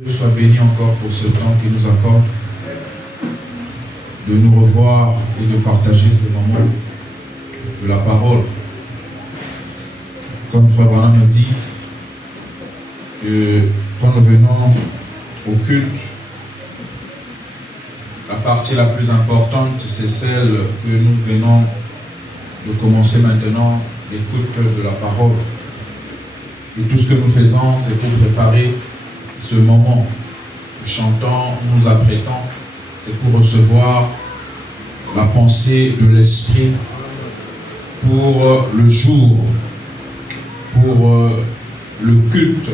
Dieu soit béni encore pour ce temps qu'il nous accorde de nous revoir et de partager ces moments de la parole. Comme Frère Branham nous dit, que quand nous venons au culte, la partie la plus importante, c'est celle que nous venons de commencer maintenant, l'écoute de la parole. Et tout ce que nous faisons, c'est pour préparer ce moment. Nous chantons, nous apprêtons, c'est pour recevoir la pensée de l'Esprit pour le jour, pour le culte.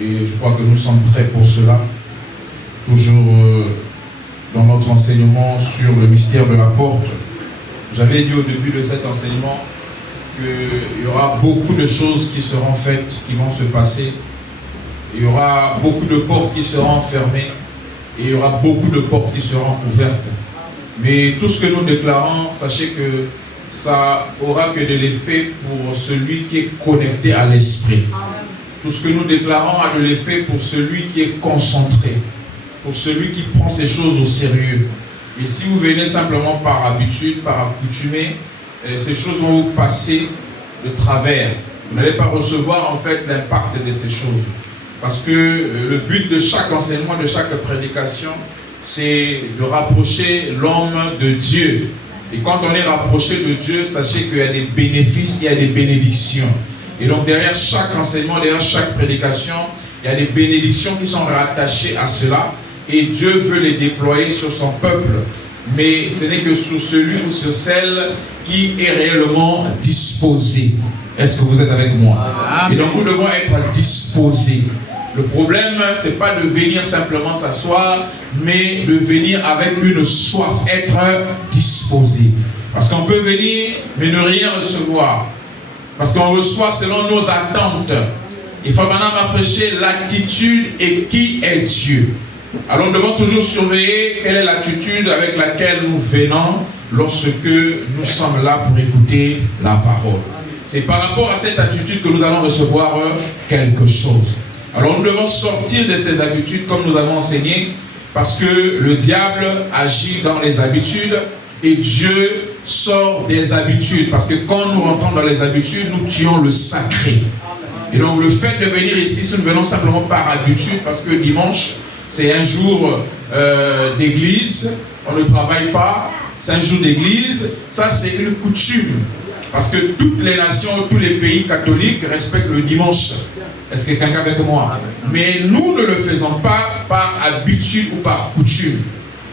Et je crois que nous sommes prêts pour cela. Toujours dans notre enseignement sur le mystère de la porte. J'avais dit au début de cet enseignement qu'il y aura beaucoup de choses qui seront faites, qui vont se passer. Il y aura beaucoup de portes qui seront fermées et il y aura beaucoup de portes qui seront ouvertes. Mais tout ce que nous déclarons, sachez que ça aura que de l'effet pour celui qui est connecté à l'esprit. Tout ce que nous déclarons a de l'effet pour celui qui est concentré, pour celui qui prend ces choses au sérieux. Et si vous venez simplement par habitude, par accoutumé, ces choses vont vous passer de travers. Vous n'allez pas recevoir en fait l'impact de ces choses. Parce que le but de chaque enseignement, de chaque prédication, c'est de rapprocher l'homme de Dieu. Et quand on est rapproché de Dieu, sachez qu'il y a des bénéfices, il y a des bénédictions. Et donc derrière chaque enseignement, derrière chaque prédication, il y a des bénédictions qui sont rattachées à cela. Et Dieu veut les déployer sur son peuple. Mais ce n'est que sur celui ou sur celle qui est réellement disposé. Est-ce que vous êtes avec moi? Amen. Et donc nous devons être disposés. Le problème, ce n'est pas de venir simplement s'asseoir, mais de venir avec une soif, être disposé. Parce qu'on peut venir, mais ne rien recevoir. Parce qu'on reçoit selon nos attentes. Et Frère Branham a prêché l'attitude et qui est Dieu. Alors nous devons toujours surveiller quelle est l'attitude avec laquelle nous venons lorsque nous sommes là pour écouter la parole. C'est par rapport à cette attitude que nous allons recevoir quelque chose. Alors nous devons sortir de ces habitudes comme nous avons enseigné, parce que le diable agit dans les habitudes et Dieu sort des habitudes. Parce que quand nous rentrons dans les habitudes, nous tuons le sacré. Et donc le fait de venir ici, si nous venons simplement par habitude, parce que dimanche, c'est un jour d'église, on ne travaille pas, c'est un jour d'église, ça c'est une coutume. Parce que toutes les nations, tous les pays catholiques respectent le dimanche. Est-ce que quelqu'un est avec moi? Mais nous ne le faisons pas par habitude ou par coutume.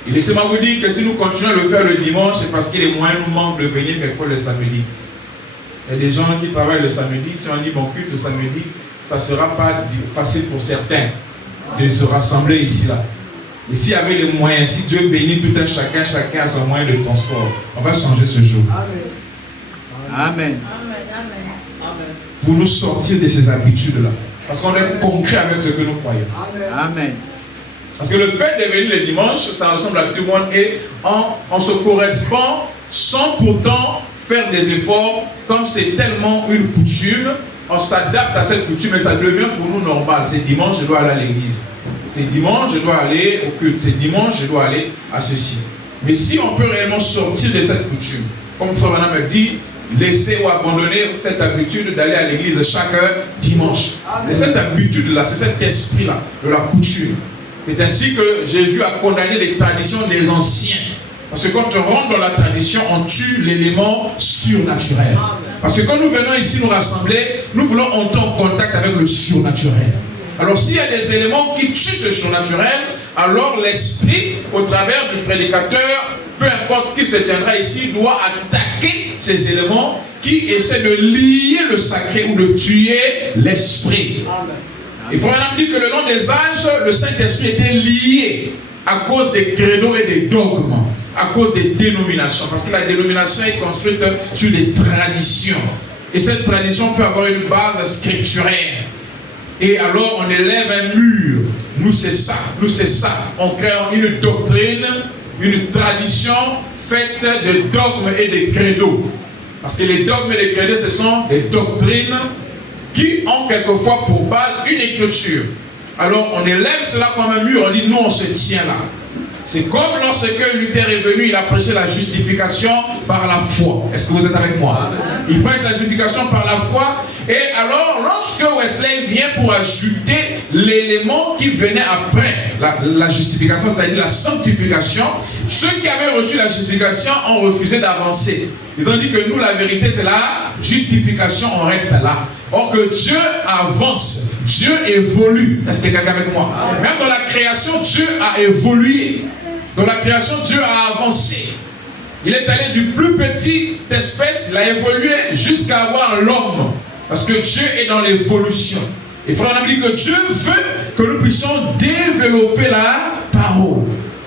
Et laissez-moi vous dire que si nous continuons à le faire le dimanche, c'est parce que les moyens nous manquent de venir quelquefois le samedi. Il y a des gens qui travaillent le samedi, si on dit bon culte le samedi, ça ne sera pas facile pour certains de se rassembler ici là. Et s'il y avait les moyens, si Dieu bénit tout un chacun a son moyen de transport, on va changer ce jour. Amen. Pour nous sortir de ces habitudes là. Parce qu'on est concret avec ce que nous croyons. Amen. Parce que le fait de venir le dimanche, ça ressemble à tout le monde et on se correspond sans pourtant faire des efforts, comme c'est tellement une coutume. On s'adapte à cette coutume et ça devient pour nous normal. C'est dimanche, je dois aller à l'église. C'est dimanche, je dois aller au culte. C'est dimanche, je dois aller à ceci. Mais si on peut réellement sortir de cette coutume, comme Frère Branham me dit, laisser ou abandonner cette habitude d'aller à l'église chaque dimanche. C'est cette habitude-là, c'est cet esprit-là, de la coutume. C'est ainsi que Jésus a condamné les traditions des anciens. Parce que quand on rentre dans la tradition, on tue l'élément surnaturel. Parce que quand nous venons ici nous rassembler, nous voulons entrer en contact avec le surnaturel. Alors s'il y a des éléments qui tuent ce surnaturel, alors l'esprit, au travers du prédicateur, peu importe qui se tiendra ici, doit attaquer ces éléments qui essaient de lier le sacré ou de tuer l'esprit. Il faut même dire que le long des âges, le Saint-Esprit était lié à cause des credos et des dogmes, à cause des dénominations. Parce que la dénomination est construite sur des traditions. Et cette tradition peut avoir une base scripturaire. Et alors on élève un mur. Nous c'est ça, nous c'est ça. On crée une doctrine, une tradition faite de dogmes et de credos. Parce que les dogmes et les credos, ce sont des doctrines qui ont quelquefois pour base une écriture. Alors on élève cela comme un mur, on dit nous on se tient là. C'est comme lorsque Luther est venu, il a prêché la justification par la foi. Est-ce que vous êtes avec moi? Il prêche la justification par la foi. Et alors, lorsque Wesley vient pour ajouter l'élément qui venait après la justification, c'est-à-dire la sanctification, ceux qui avaient reçu la justification ont refusé d'avancer. Ils ont dit que nous, la vérité, c'est la justification, on reste là. Or que Dieu avance, Dieu évolue. Est-ce que quelqu'un est avec moi? Même dans la création, Dieu a évolué. Dans la création, Dieu a avancé. Il est allé du plus petite espèce, il a évolué jusqu'à avoir l'homme. Parce que Dieu est dans l'évolution. Il faudra nous dire que Dieu veut que nous puissions développer la parole.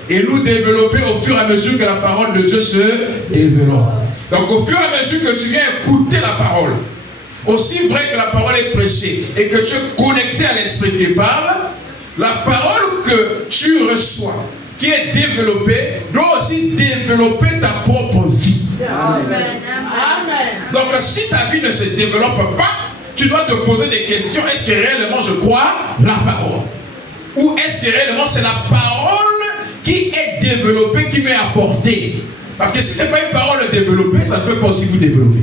Et nous développer au fur et à mesure que la parole de Dieu se développe. Donc au fur et à mesure que tu viens écouter la parole, aussi vrai que la parole est prêchée et que tu es connecté à l'Esprit qui parle, la parole que tu reçois, qui est développée, doit aussi développer ta propre vie. Amen. Donc si ta vie ne se développe pas, tu dois te poser des questions. Est-ce que réellement je crois la parole? Ou est-ce que réellement c'est la parole qui est développée, qui m'est apportée? Parce que si ce n'est pas une parole développée, ça ne peut pas aussi vous développer.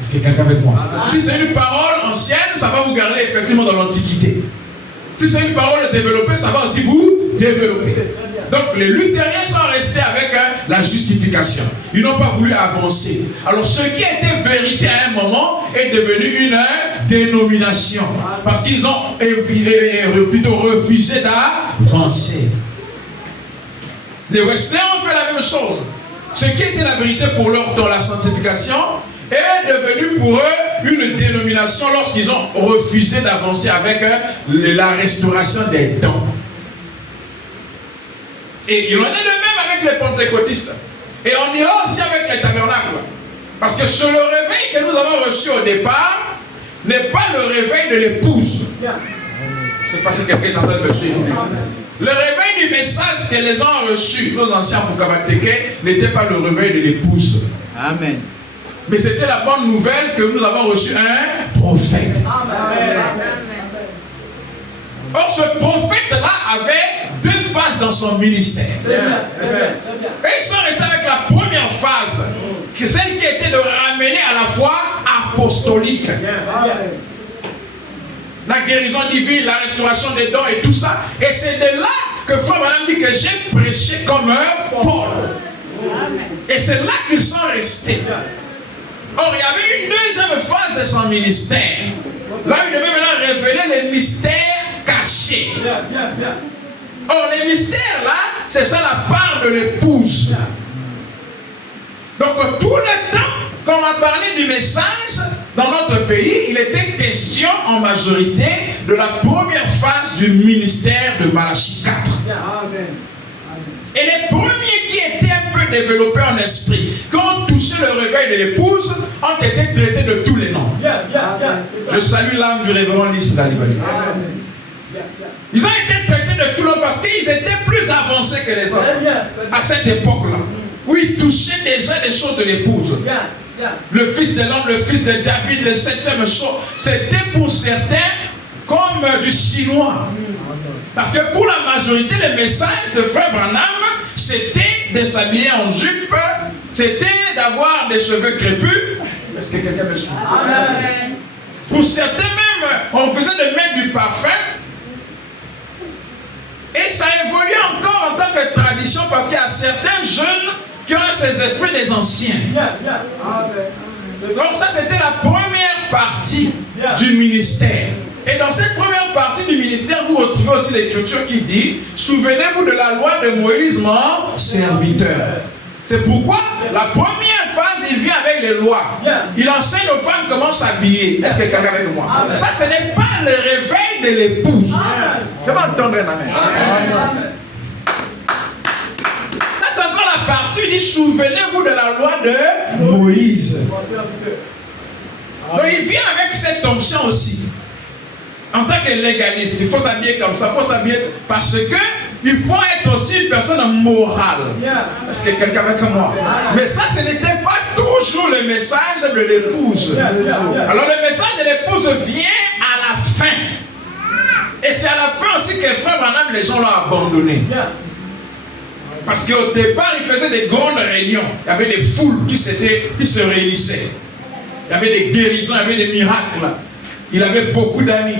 Est-ce que quelqu'un avec moi? Si c'est une parole ancienne, ça va vous garder effectivement dans l'Antiquité. Si c'est une parole développée, ça va aussi vous développer. Donc les luthériens sont restés avec la justification. Ils n'ont pas voulu avancer. Alors ce qui était vérité à un moment est devenu une dénomination. Parce qu'ils ont plutôt refusé d'avancer. Les Wesleyens ont fait la même chose. Ce qui était la vérité pour leur dans la sanctification est devenu pour eux une dénomination lorsqu'ils ont refusé d'avancer avec la restauration des dons. Et il en est de même avec les pentecôtistes. Et on ira aussi avec les tabernacles. Parce que ce le réveil que nous avons reçu au départ n'est pas le réveil de l'épouse. Je ne sais pas si quelqu'un est en train de me suivre. Le réveil du message que les gens ont reçu, nos anciens Poukamateke, n'était pas le réveil de l'épouse. Amen. Mais c'était la bonne nouvelle que nous avons reçu un prophète. Amen. Or, ce prophète-là avait deux phases dans son ministère. Et ils sont restés avec la première phase, qui est celle qui était de ramener à la foi apostolique. La guérison divine, la restauration des dons et tout ça. Et c'est de là que Frère Branham dit que j'ai prêché comme un Paul. Et c'est là qu'ils sont restés. Or, il y avait une deuxième phase de son ministère. Là, il devait maintenant révéler les mystères cachés. Or, les mystères là, c'est ça la part de l'épouse. Donc, tout le temps, quand on a parlé du message, dans notre pays, il était question en majorité de la première phase du ministère de Malachie 4. Et les premiers qui étaient un peu développés en esprit, quand on touchait le réveil de l'épouse, ont été traités de tous les noms. Je salue l'âme du révérend Lys Dalibali. Ils ont été traités de tous les noms parce qu'ils étaient plus avancés que les autres à cette époque-là, où ils touchaient déjà les choses de l'épouse. Le fils de l'homme, le fils de David, le septième sceau, c'était pour certains comme du chinois. Parce que pour la majorité, les messages de Frère Branham, c'était de s'habiller en jupe, c'était d'avoir des cheveux crépus. Est-ce que quelqu'un me suit? Pour certains même, on faisait de mettre du parfum. Et ça évolue encore en tant que tradition parce qu'il y a certains jeunes qui ont ces esprits des anciens. Donc ça, c'était la première partie du ministère. Et dans cette première partie du ministère, vous retrouvez aussi l'écriture qui dit « Souvenez-vous de la loi de Moïse, mon serviteur ». C'est pourquoi la première phase, il vient avec les lois. Il enseigne aux femmes comment s'habiller. Est-ce que quelqu'un est avec moi? Ça, ce n'est pas le réveil de l'épouse. Je vais entendre un amen. Là, c'est encore la partie où il dit « Souvenez-vous de la loi de Moïse ». Donc, il vient avec cette onction aussi. En tant que légaliste, il faut s'habiller comme ça, il faut s'habiller parce que il faut être aussi une personne morale. Est-ce que quelqu'un avec moi? Mais ça, ce n'était pas toujours le message de l'épouse. Alors le message de l'épouse vient à la fin. Et c'est à la fin aussi que frère Branham, les gens l'ont abandonné. Parce qu'au départ, il faisait des grandes réunions. Il y avait des foules qui se réunissaient. Il y avait des guérisons, il y avait des miracles. Il avait beaucoup d'amis.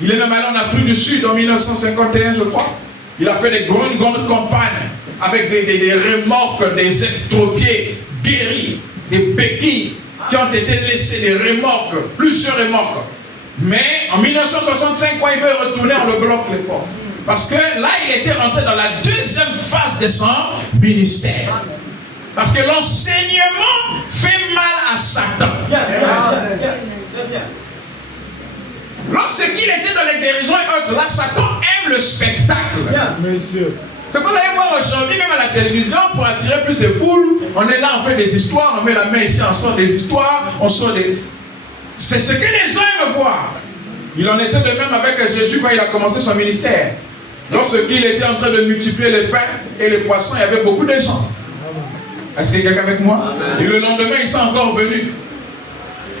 Il est même allé en Afrique du Sud en 1951, je crois. Il a fait des grandes campagnes avec des remorques, des extropiés guéris, des béquilles qui ont été laissées, des remorques, plusieurs remorques. Mais en 1965, quand il veut retourner, on le bloque les portes. Parce que là, il était rentré dans la deuxième phase de son ministère. Parce que l'enseignement fait mal à Satan. Lorsqu'il était dans les guérisons et autres, là, Satan aime le spectacle. C'est pour aller voir aujourd'hui, même à la télévision, pour attirer plus de foules. On est là, on fait des histoires, on met la main ici, on sort des histoires, on sort des... C'est ce que les gens aiment voir. Il en était de même avec Jésus quand il a commencé son ministère. Lorsqu'il était en train de multiplier les pains et les poissons, il y avait beaucoup de gens. Est-ce qu'il y a quelqu'un avec moi? Et le lendemain, ils sont encore venus.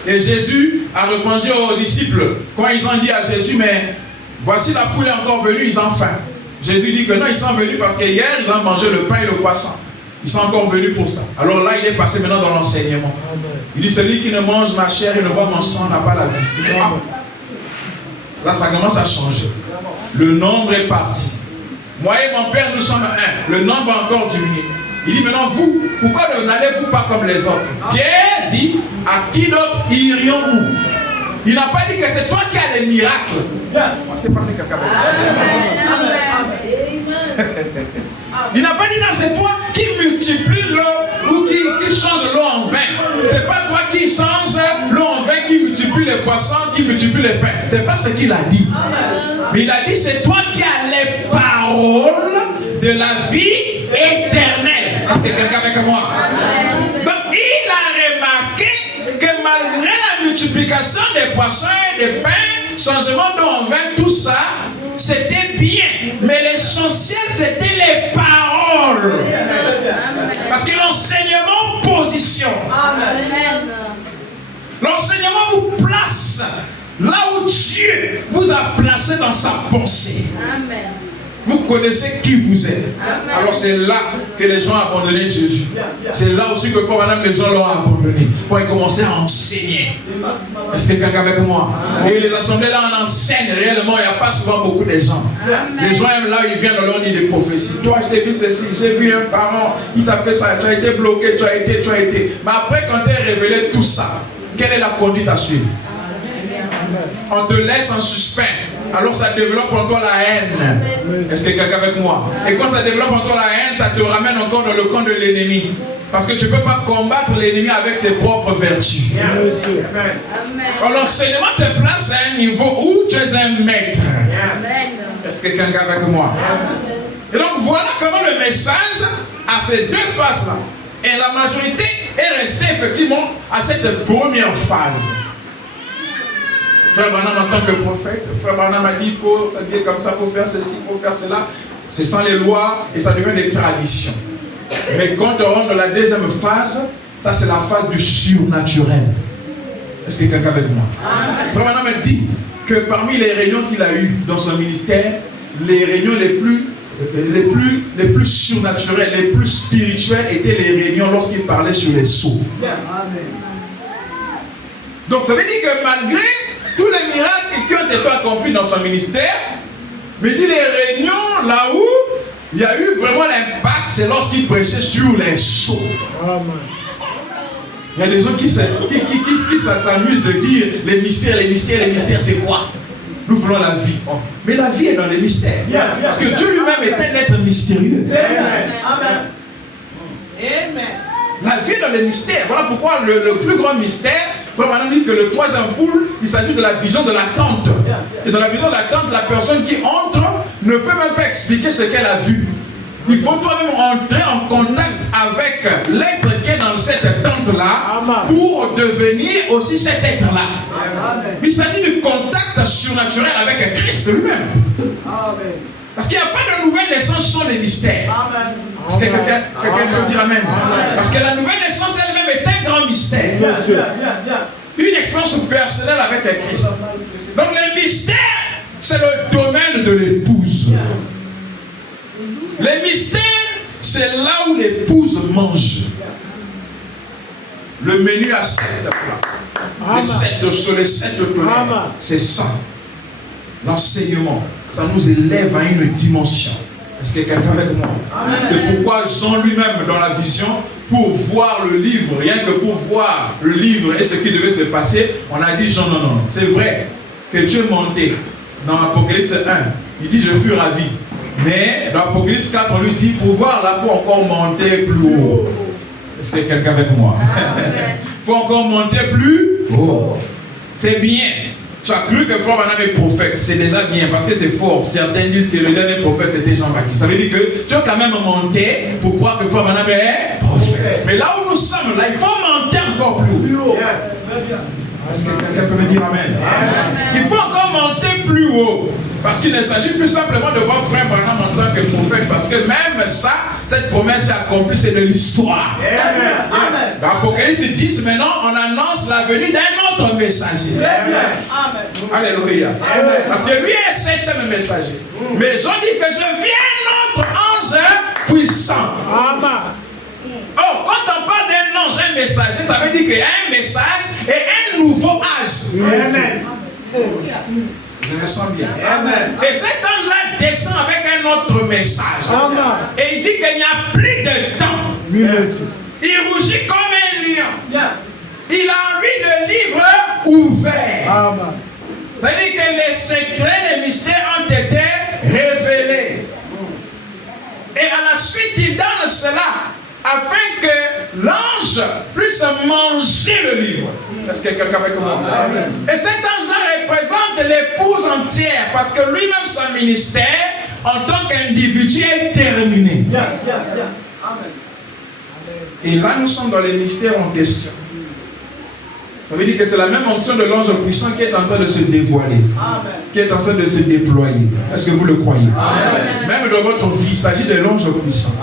Et Jésus a répondu aux disciples, quand ils ont dit à Jésus, mais voici la foule est encore venue, ils ont faim. Jésus dit que non, ils sont venus parce que hier, ils ont mangé le pain et le poisson. Ils sont encore venus pour ça. Alors là, il est passé maintenant dans l'enseignement. Il dit, celui qui ne mange ma chair et ne boit mon sang n'a pas la vie. Là, ça commence à changer. Le nombre est parti. Moi et mon père, nous sommes un. Le nombre a encore diminué. Il dit maintenant, vous, pourquoi n'allez-vous pas comme les autres? Pierre dit, à qui d'autre irions-nous? Il n'a pas dit que c'est toi qui as des miracles. C'est passé quelqu'un. Il n'a pas dit non, c'est toi qui multiplie l'eau ou qui change l'eau en vin. C'est pas toi qui change l'eau en vin, qui multiplie les poissons, qui multiplie les pains. C'est pas ce qu'il a dit. Mais il a dit c'est toi qui as les paroles de la vie éternelle. Est-ce que quelqu'un avec moi? Donc il a remarqué que malgré la multiplication des poissons et des pains, changement d'eau en vin, tout ça, c'était bien. Mais l'essentiel, c'était les paroles. Parce que l'enseignement positionne. L'enseignement vous place là où Dieu vous a placé dans sa pensée. Amen. Vous connaissez qui vous êtes. Amen. Alors c'est là que les gens ont abandonné Jésus. C'est là aussi que madame, les gens l'ont abandonné. Quand ils commençaient à enseigner. Est-ce que quelqu'un avec moi? Amen. Et les assemblées là on enseigne réellement, il n'y a pas souvent beaucoup de gens. Amen. Les gens aiment là où ils viennent, on leur dit des prophéties. Toi je t'ai vu ceci, j'ai vu un parent qui t'a fait ça, tu as été bloqué, tu as été. Mais après quand tu as révélé tout ça, quelle est la conduite à suivre? On te laisse en suspens. Alors ça développe en toi la haine. Est-ce que quelqu'un avec moi? Et quand ça développe en toi la haine, ça te ramène encore dans le camp de l'ennemi. Parce que tu ne peux pas combattre l'ennemi avec ses propres vertus. Alors l'enseignement te place à un niveau où tu es un maître. Est-ce que quelqu'un avec moi? Et donc voilà comment le message a ces deux phases-là. Et la majorité est restée effectivement à cette première phase. Frère Branham en tant que prophète, Frère Branham a dit il faut s'habiller comme ça, il faut faire ceci, il faut faire cela. C'est sans les lois et ça devient des traditions. Mais quand on rentre dans la deuxième phase, ça c'est la phase du surnaturel. Est-ce que quelqu'un avec moi? Frère Branham a dit que parmi les réunions qu'il a eues dans son ministère, les réunions les plus surnaturelles, les plus spirituelles étaient les réunions lorsqu'il parlait sur les sceaux. Donc ça veut dire que malgré tous les miracles qui ont été accomplis dans son ministère, mais il dit les réunions là où il y a eu vraiment l'impact, c'est lorsqu'il prêchait sur les sceaux. Il y a des gens qui s'amusent de dire les mystères, c'est quoi? Nous voulons la vie. Mais la vie est dans les mystères. Parce que Dieu lui-même est un être mystérieux. Amen. La vie est dans les mystères. Voilà pourquoi le plus grand mystère, Frère Branham dit que le troisième poule, il s'agit de la vision de l'attente. Et dans la vision de l'attente, la personne qui entre ne peut même pas expliquer ce qu'elle a vu. Il faut toi-même entrer en contact avec l'être qui est dans cette attente-là pour devenir aussi cet être-là. Il s'agit du contact surnaturel avec Christ lui-même. Parce qu'il n'y a pas de nouvelle naissance sans les mystères. Est-ce que quelqu'un peut dire amen? Parce que la nouvelle naissance elle-même est un grand mystère. Une expérience personnelle avec Christ. Donc les mystères c'est le domaine de l'épouse. Les mystères, c'est là où l'épouse mange. Le menu à 7 plats. Les 7 sur les 7 plats. C'est ça. L'enseignement, ça nous élève à une dimension. Est-ce qu'il y a quelqu'un avec moi? C'est pourquoi Jean lui-même, dans la vision, pour voir le livre, rien que pour voir le livre et ce qui devait se passer, on a dit Jean, non, c'est vrai que tu es monté. Dans l'Apocalypse 1, il dit je fus ravi. Mais dans l'Apocalypse 4, on lui dit pour voir la foi encore monter plus haut. Est-ce qu'il y a quelqu'un avec moi? Il faut encore monter plus haut. C'est bien. Tu as cru que Frère Branham est prophète, c'est déjà bien parce que c'est fort. Certains disent que le dernier prophète c'était Jean-Baptiste. Ça veut dire que tu as quand même monté pour croire que Frère Branham est prophète. Mais là où nous sommes, là, il faut monter encore plus haut. Est-ce que quelqu'un peut me dire amen? Il faut encore monter plus haut. Parce qu'il ne s'agit plus simplement de voir Frère Branham en tant que prophète. Parce que même ça, cette promesse est accomplie, c'est de l'histoire. Dans l'Apocalypse 10, maintenant, on annonce la venue d'un autre messager. Alléluia. Parce que lui est 7e messager. Mais Jean dit que je viens notre ange puissant. Oh, quand on parle d'un ange, un messager, ça veut dire qu'il y a un message et un nouveau âge. Je me sens bien. Et cet ange-là descend avec un autre message. Et il dit qu'il n'y a plus de temps. Il rougit comme un lion. Il a envie de livres ouverts. Ça veut dire que les secrets, les mystères ont été révélés. Et à la suite, il donne cela afin que l'ange puisse manger le livre. Est-ce qu'il y a quelqu'un avec moi? Et cet ange-là représente l'épouse entière parce que lui-même, son ministère, en tant qu'individu, est terminé. Et là, nous sommes dans les mystères en question. Ça veut dire que c'est la même onction de l'ange puissant qui est en train de se dévoiler, qui est en train de se déployer. Est-ce que vous le croyez? Même dans votre vie, il s'agit de l'ange puissant.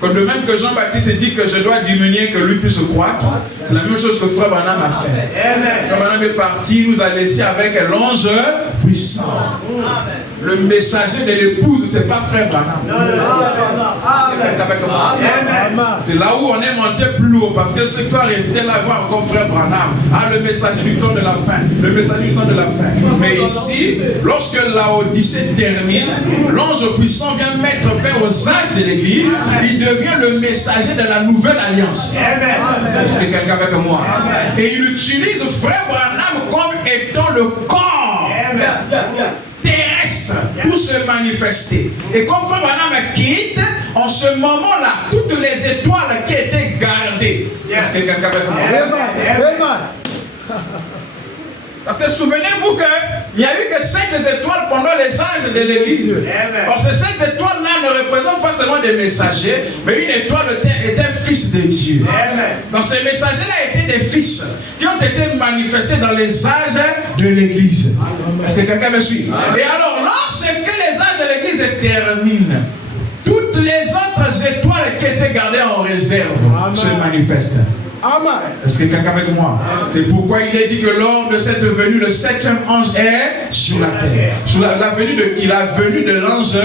Comme de même que Jean-Baptiste dit que je dois diminuer, que lui puisse croître, c'est la même chose que Frère Branham a fait. Frère Branham est parti, il nous a laissé avec l'ange puissant. Le messager de l'épouse, ce n'est pas Frère Branham. C'est là où on est monté plus haut, parce que ceux qui sont restés là voient encore Frère Branham. Ah, le messager du temps de la fin. Le messager du temps de la fin. Mais ici, lorsque la Odyssée termine, l'ange puissant vient mettre fin aux âges de l'église. Il devient le messager de la nouvelle alliance. Est-ce que quelqu'un avec moi? Et il utilise Frère Branham comme étant le corps terrestre pour se manifester. Et quand Frère Branham quitte, en ce moment-là, toutes les étoiles qui étaient gardées. Est-ce que quelqu'un avec moi? Parce que souvenez-vous qu'il n'y a eu que 5 étoiles pendant les âges de l'église. Or, ces 5 étoiles-là ne représentent pas seulement des messagers, mais une étoile est un fils de Dieu. Donc, ces messagers-là étaient des fils qui ont été manifestés dans les âges de l'église. Est-ce que quelqu'un me suit? Et alors, lorsque les âges de l'église terminent, toutes les autres étoiles qui étaient gardées en réserve se manifestent. Est-ce que quelqu'un avec moi? C'est pourquoi il est dit que lors de cette venue, le 7e ange est sur la terre. Sur la venue de qui? La venue de l'ange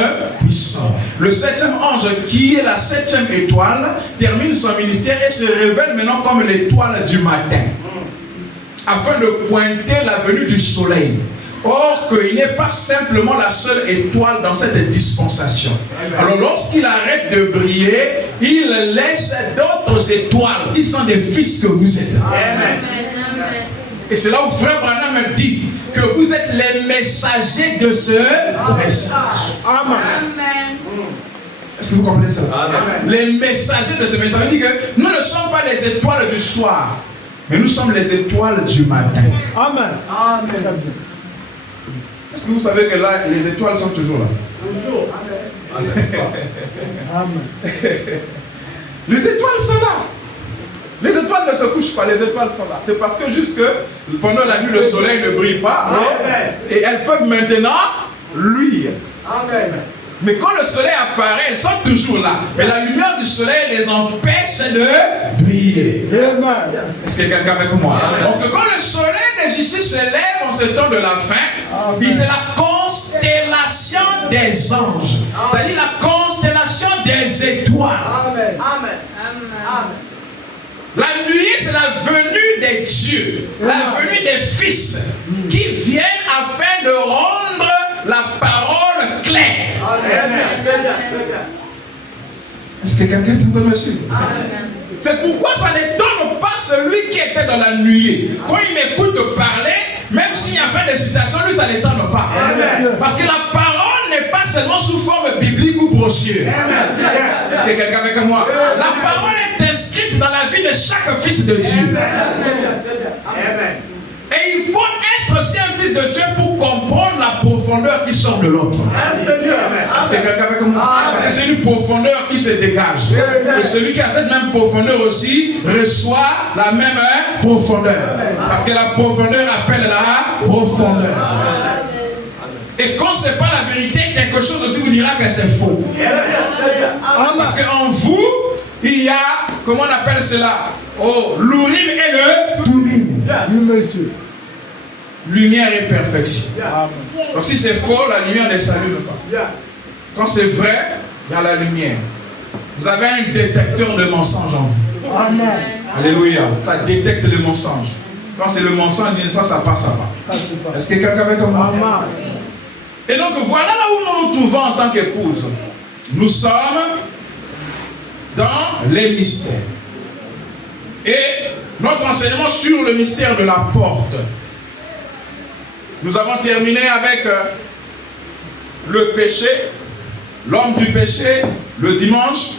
puissant. Le 7e ange, qui est la 7e étoile, termine son ministère et se révèle maintenant comme l'étoile du matin, afin de pointer la venue du soleil. Or, qu'il n'est pas simplement la seule étoile dans cette dispensation. Alors, lorsqu'il arrête de briller, il laisse d'autres étoiles qui sont des fils que vous êtes. Amen. Et c'est là où Frère Branham dit que vous êtes les messagers de ce message. Amen. Est-ce que vous comprenez ça? Amen. Les messagers de ce message. Ça veut dire que nous ne sommes pas les étoiles du soir, mais nous sommes les étoiles du matin. Amen. Amen. Est-ce que vous savez que là, les étoiles sont toujours là? Toujours. Amen. Amen. Les étoiles sont là. Les étoiles ne se couchent pas, les étoiles sont là. C'est parce que juste que pendant la nuit, le soleil ne brille pas. Et elles peuvent maintenant luire. Amen. Mais quand le soleil apparaît, elles sont toujours là. Mais la lumière du soleil les empêche de briller. Est-ce que quelqu'un avec moi? Donc quand le soleil des justes se lève en ce temps de la fin, c'est la constellation des anges. C'est-à-dire la constellation des étoiles. Amen. Amen. Amen. La nuit, c'est la venue des dieux, la venue des fils qui viennent afin de rendre la parole claire. Est-ce que quelqu'un est en train de me suivre? C'est pourquoi ça n'étonne pas celui qui était dans la nuée. Quand il m'écoute parler, même s'il n'y a pas de citation, lui, ça n'étonne pas. Parce que la parole n'est pas seulement sous forme biblique ou brochure. Est-ce que quelqu'un avec moi? La parole est inscrite dans la vie de chaque fils de Dieu. Et il faut être aussi un fils de Dieu pour comprendre la profondeur qui sort de l'autre. Est-ce que quelqu'un avec moi? Parce que c'est une profondeur qui se dégage. Et celui qui a cette même profondeur aussi reçoit la même profondeur. Parce que la profondeur appelle la profondeur. Et quand ce n'est pas la vérité, quelque chose aussi vous dira que c'est faux. Parce qu'en vous, il y a, comment on appelle cela? Oh, l'urim et le tumim. Oui, monsieur. Lumière et perfection. Donc si c'est faux, la lumière ne s'allume pas. Quand c'est vrai, il y a la lumière. Vous avez un détecteur de mensonges en vous. Amen. Alléluia. Ça détecte le mensonge. Quand c'est le mensonge, ça passe, ça va. Est-ce que quelqu'un avec moi? Et donc voilà là où nous nous trouvons en tant qu'épouse. Nous sommes dans les mystères. Et notre enseignement sur le mystère de la porte. Nous avons terminé avec le péché, l'homme du péché, le dimanche.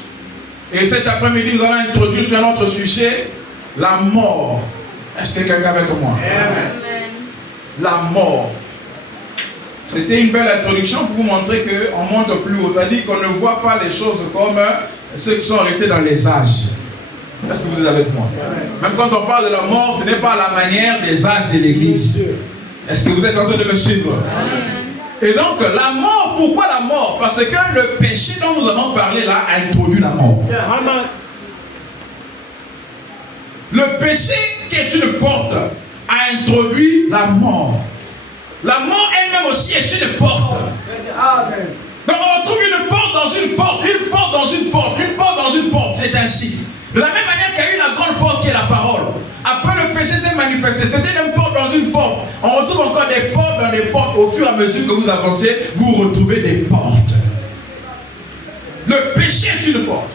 Et cet après-midi, nous allons introduire sur un autre sujet, la mort. Est-ce que quelqu'un est avec moi? Amen. La mort. C'était une belle introduction pour vous montrer qu'on monte plus haut. C'est-à-dire qu'on ne voit pas les choses comme ceux qui sont restés dans les âges. Est-ce que vous êtes avec moi? Même quand on parle de la mort, ce n'est pas la manière des âges de l'Église. Est-ce que vous êtes en train de me suivre? Et donc, la mort, pourquoi la mort? Parce que le péché dont nous avons parlé là a introduit la mort. Le péché qui est une porte a introduit la mort. La mort elle-même aussi est une porte. Donc on retrouve une porte dans une porte, une porte dans une porte, une porte dans une porte. C'est ainsi. De la même manière qu'il y a eu la grande porte qui est la parole. Après le péché s'est manifesté. C'était une porte dans une porte. On retrouve encore des portes dans des portes. Au fur et à mesure que vous avancez, vous retrouvez des portes. Le péché est une porte.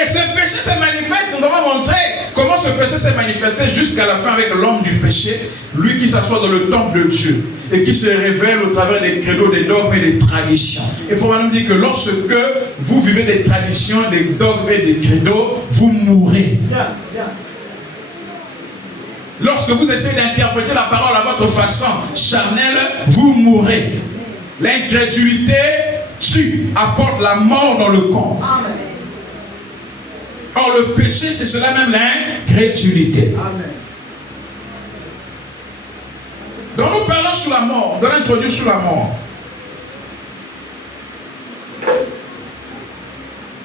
Et ce péché se manifeste, nous avons montré comment ce péché s'est manifesté jusqu'à la fin avec l'homme du péché, lui qui s'assoit dans le temple de Dieu et qui se révèle au travers des credos, des dogmes et des traditions. Il faut même dire que lorsque vous vivez des traditions, des dogmes et des credos, vous mourrez. Lorsque vous essayez d'interpréter la parole à votre façon charnelle, vous mourrez. L'incrédulité tue, apporte la mort dans le corps. Or, le péché, c'est cela même l'incrédulité. Donc, nous parlons sur la mort. Nous allons introduire sur la mort.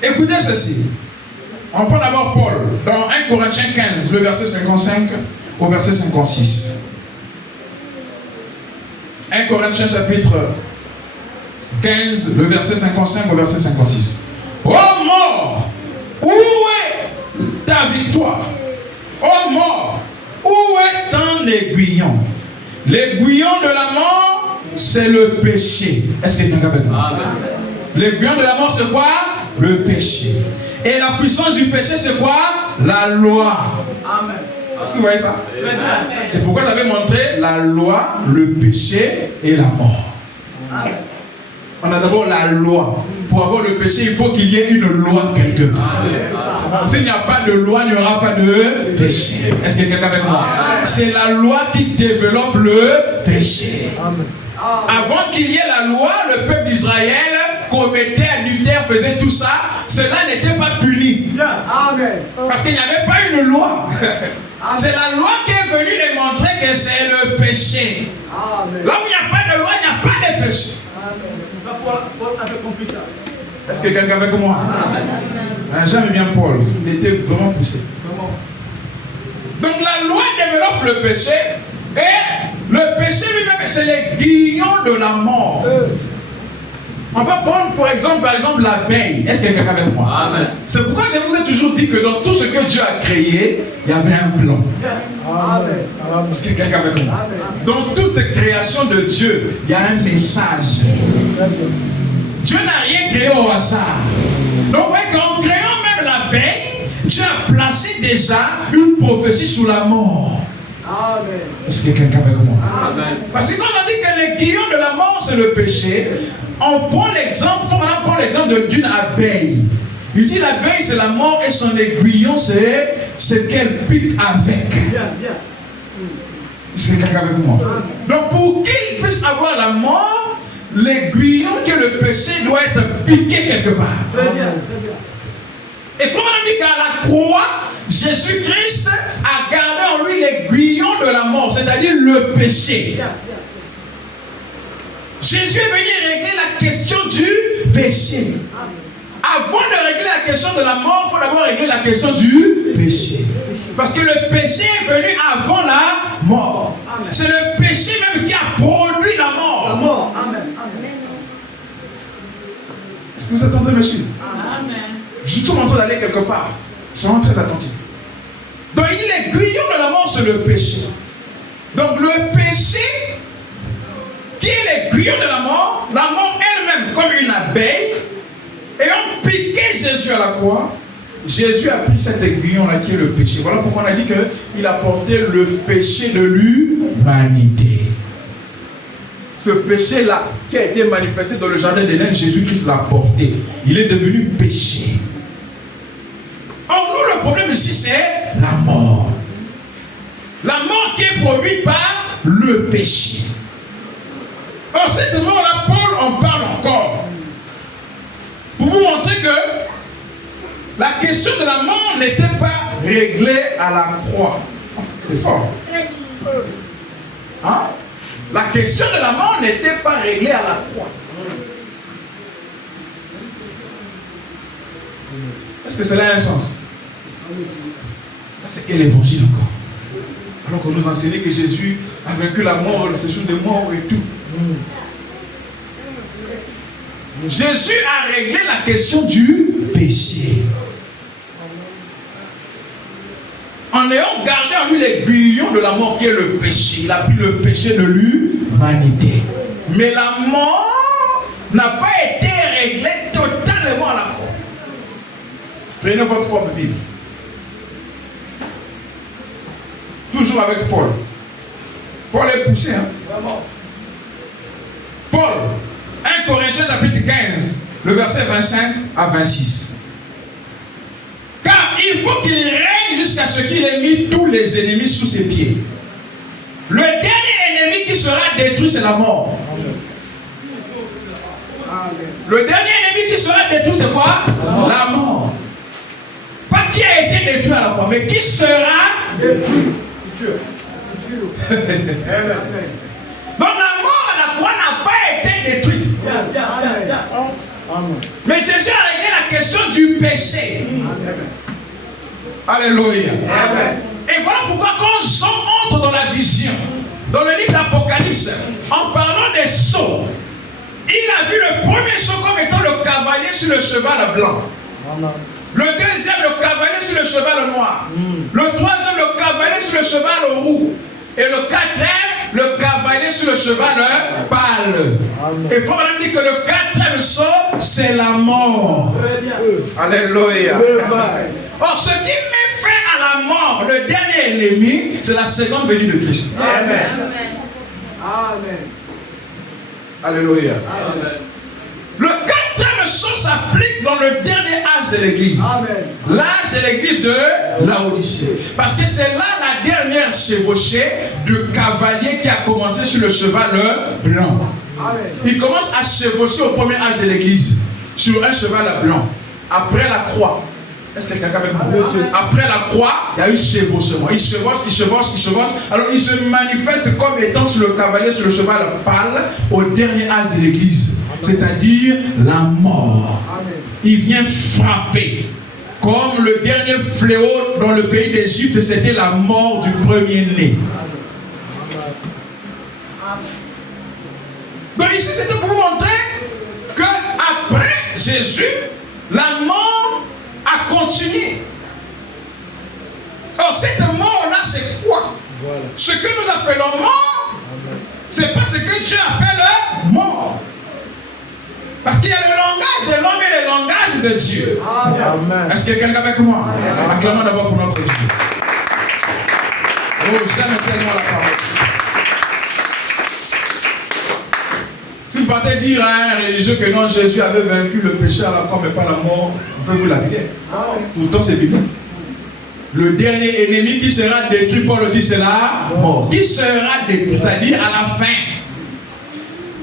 Écoutez ceci. On prend d'abord Paul, dans 1 Corinthiens 15, le verset 55 au verset 56. 1 Corinthiens chapitre 15, le verset 55 au verset 56. Oh mort! Où est ta victoire? Oh mort, où est ton aiguillon? L'aiguillon de la mort, c'est le péché. Est-ce que quelqu'un avec moi? L'aiguillon de la mort, c'est quoi? Le péché. Et la puissance du péché, c'est quoi? La loi. Amen. Est-ce que vous voyez ça? C'est pourquoi j'avais montré la loi, le péché et la mort. Amen. On a d'abord la loi. Pour avoir le péché, il faut qu'il y ait une loi quelque part. S'il n'y a pas de loi, il n'y aura pas de péché. Est-ce que quelqu'un avec moi? C'est la loi qui développe le péché. Avant qu'il y ait la loi, le peuple d'Israël commettait, adultère, faisait tout ça. Cela n'était pas puni. Parce qu'il n'y avait pas une loi. C'est la loi qui est venue démontrer que c'est le péché. Là où il n'y a pas de loi, il n'y a pas de péché. Pour Est-ce que quelqu'un est avec moi? J'aime bien Paul. Il était vraiment poussé. Donc la loi développe le péché. Et le péché lui-même, c'est l'aiguillon de la mort. On va prendre par exemple l'abeille. Est-ce que quelqu'un est avec moi? Amen. C'est pourquoi je vous ai toujours dit que dans tout ce que Dieu a créé, il y avait un plan. Amen. Est-ce que quelqu'un est avec moi? Amen. Dans toute création de Dieu, il y a un message. Dieu n'a rien créé au hasard. Donc, en créant même l'abeille, Dieu a placé déjà une prophétie sur la mort. Amen. Est-ce que quelqu'un est avec moi? Amen. Parce que quand on a dit que l'aiguillon de la mort, c'est le péché, on prend l'exemple, on prend l'exemple d'une abeille. Il dit l'abeille, c'est la mort et son aiguillon, c'est ce qu'elle pique avec. Est-ce que quelqu'un est avec moi? Donc, pour qu'il puisse avoir la mort, l'aiguillon qui est le péché doit être piqué quelque part. Très bien, très bien. Et faut même dire qu'à la croix, Jésus-Christ a gardé en lui l'aiguillon de la mort, c'est-à-dire le péché. Jésus est venu régler la question du péché. Avant de régler la question de la mort, il faut d'abord régler la question du péché. Parce que le péché est venu avant la mort. C'est le péché même qui a produit la mort. La mort. Amen. Est-ce que vous êtes en train de me suivre? Amen. Je suis en train d'aller quelque part. Soyons très attentifs. Donc il dit l'aiguillon de la mort, c'est le péché. Donc le péché, qui est l'aiguillon de la mort elle-même comme une abeille, et on piquait Jésus à la croix. Jésus a pris cet aiguillon-là qui est le péché. Voilà pourquoi on a dit qu'il a porté le péché de l'humanité. Ce péché-là qui a été manifesté dans le jardin d'Éden, Jésus-Christ l'a porté. Il est devenu péché. Or, nous, le problème ici, c'est la mort. La mort qui est produite par le péché. Or, cette mort-là, Paul en parle encore. Pour vous montrer que la question de la mort n'était pas réglée à la croix. C'est fort. Hein? La question de la mort n'était pas réglée à la croix. Est-ce que cela a un sens? C'est quel évangile encore? Alors qu'on nous enseignait que Jésus a vaincu la mort, le séjour des morts et tout. Jésus a réglé la question du péché. En ayant gardé en lui l'aiguillon de la mort qui est le péché. Il a pris le péché de l'humanité. Mais la mort n'a pas été réglée totalement à la croix. Prenez votre propre Bible. Toujours avec Paul. Paul est poussé. Hein? Paul, 1 Corinthiens chapitre 15, le verset 25 à 26. Car il faut qu'il règne jusqu'à ce qu'il ait mis tous les ennemis sous ses pieds. Le dernier ennemi qui sera détruit, c'est la mort. Le dernier ennemi qui sera détruit, c'est quoi? La mort. Pas qui a été détruit à la croix, mais qui sera détruit. Donc la mort à la croix n'a pas été détruite. Mais Jésus a réglé la question du péché. Alléluia. Et voilà pourquoi quand Jean entre dans la vision, dans le livre d'Apocalypse, en parlant des sceaux, il a vu le premier sceau comme étant le cavalier sur le cheval blanc. Le deuxième, le cavalier sur le cheval noir. Le troisième, le cavalier sur le cheval roux. Et le quatrième, le cavalier sur le cheval pâle. Et il faut même dire que le quatrième sceau, c'est la mort. Alléluia. Or, ce qui met fin à la mort, le dernier ennemi, c'est la seconde venue de Christ. Amen. Amen. Alléluia. Amen. Le quatrième sceau s'applique dans le dernier âge de l'Église. L'âge de l'Église de Laodicée. Parce que c'est là la dernière chevauchée du cavalier qui a commencé sur le cheval blanc. Amen. Il commence à chevaucher au premier âge de l'Église sur un cheval blanc. Après la croix. Est-ce que quelqu'un avec moi? Après la croix, il y a eu chevauchement. Il chevauche. Alors il se manifeste comme étant sur le cavalier, sur le cheval pâle, au dernier âge de l'Église. c'est-à-dire la mort. Amen. Il vient frapper. Comme le dernier fléau dans le pays d'Égypte, c'était la mort du premier-né. Donc ici, c'était pour vous montrer qu'après Jésus, la mort a continué. Alors cette mort-là, c'est quoi? Voilà. Ce que nous appelons mort, c'est pas ce que Dieu appelle mort. Parce qu'il y a le langage de l'homme et le langage de Dieu. Amen. Est-ce qu'il y a quelqu'un avec moi? Acclamons d'abord pour notre Dieu. Oh, j'aime tellement la parole. Si vous partez dire à un religieux que non, Jésus avait vaincu le péché à la croix, mais pas la mort, on peut vous la dire. Pourtant, c'est biblique. Le dernier ennemi qui sera détruit, Paul dit, c'est la mort. Qui sera détruit, c'est-à-dire à la fin.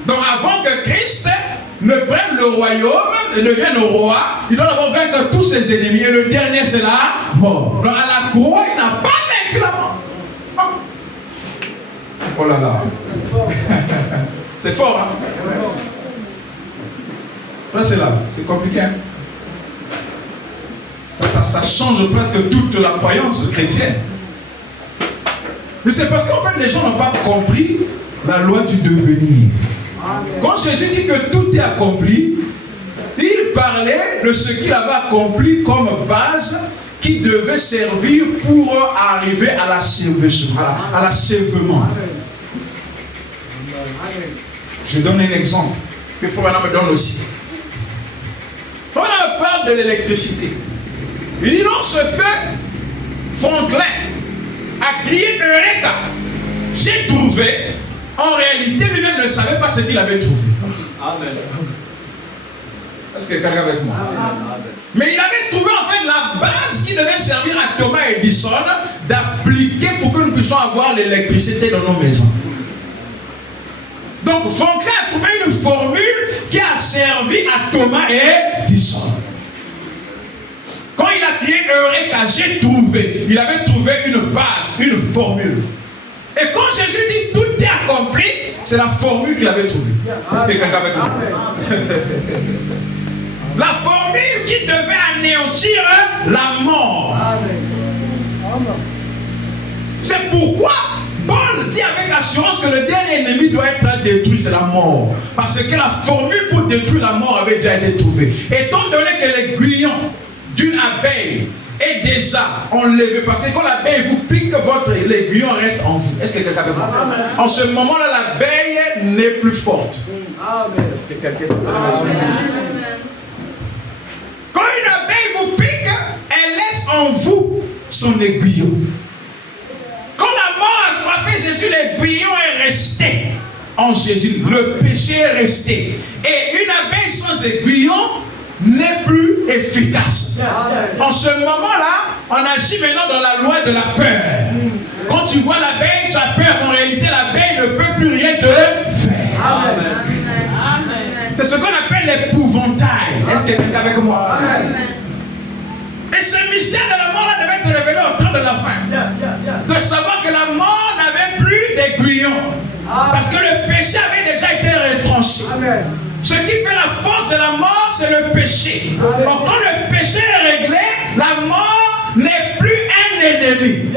Donc, avant que Christ ne prenne le royaume et devienne le roi, il doit d'abord vaincre tous ses ennemis. Et le dernier, c'est la mort. Donc, à la croix, il n'a pas vaincu la mort. Oh là là. C'est fort, hein? Ça, c'est là. C'est compliqué, hein? Ça change presque toute la croyance chrétienne. Mais c'est parce qu'en fait, les gens n'ont pas compris la loi du devenir. Quand Jésus dit que tout est accompli, il parlait de ce qu'il avait accompli comme base qui devait servir pour arriver à l'achèvement. Je donne un exemple que Frère me donne aussi. Quand on parle de l'électricité, il dit lorsque Franklin a crié Eureka, j'ai trouvé, en réalité lui-même ne savait pas ce qu'il avait trouvé. Amen. Est-ce que quelqu'un avec moi? Amen. Mais il avait trouvé en fait la base qui devait servir à Thomas Edison d'appliquer pour que nous puissions avoir l'électricité dans nos maisons. Donc Franklin a trouvé une formule qui a servi à Thomas Edison. Quand il a crié Eureka, j'ai trouvé, il avait trouvé une base, une formule. Et quand Jésus dit tout est accompli, c'est la formule qu'il avait trouvée. Est-ce que quelqu'un avec moi? La formule qui devait anéantir la mort. C'est pourquoi Paul dit avec assurance que le dernier ennemi doit être détruit, c'est la mort. Parce que la formule pour détruire la mort avait déjà été trouvée. Étant donné que l'aiguillon d'une abeille est déjà enlevé, parce que quand l'abeille vous pique, l'aiguillon reste en vous. Est-ce que quelqu'un peut comprendre? En ce moment-là, l'abeille n'est plus forte. Est-ce que quelqu'un peut comprendre? Quand une abeille vous pique, elle laisse en vous son aiguillon. Quand la mort a frappé Jésus, l'aiguillon est resté en Jésus. Le péché est resté. Et une abeille sans aiguillon n'est plus efficace. En ce moment-là, on agit maintenant dans la loi de la peur. Quand tu vois l'abeille, tu as peur. En réalité, l'abeille ne peut plus rien te faire. Amen. C'est ce qu'on appelle l'épouvantail. Est-ce que quelqu'un est avec moi? Et ce mystère de la mort-là devait être révélé au temps de la fin. De savoir que la mort n'avait plus d'aiguillon. Parce que le péché avait déjà été retranché. Ce qui fait la force de la mort, c'est le péché. Donc quand le péché est réglé, la mort n'est plus un ennemi.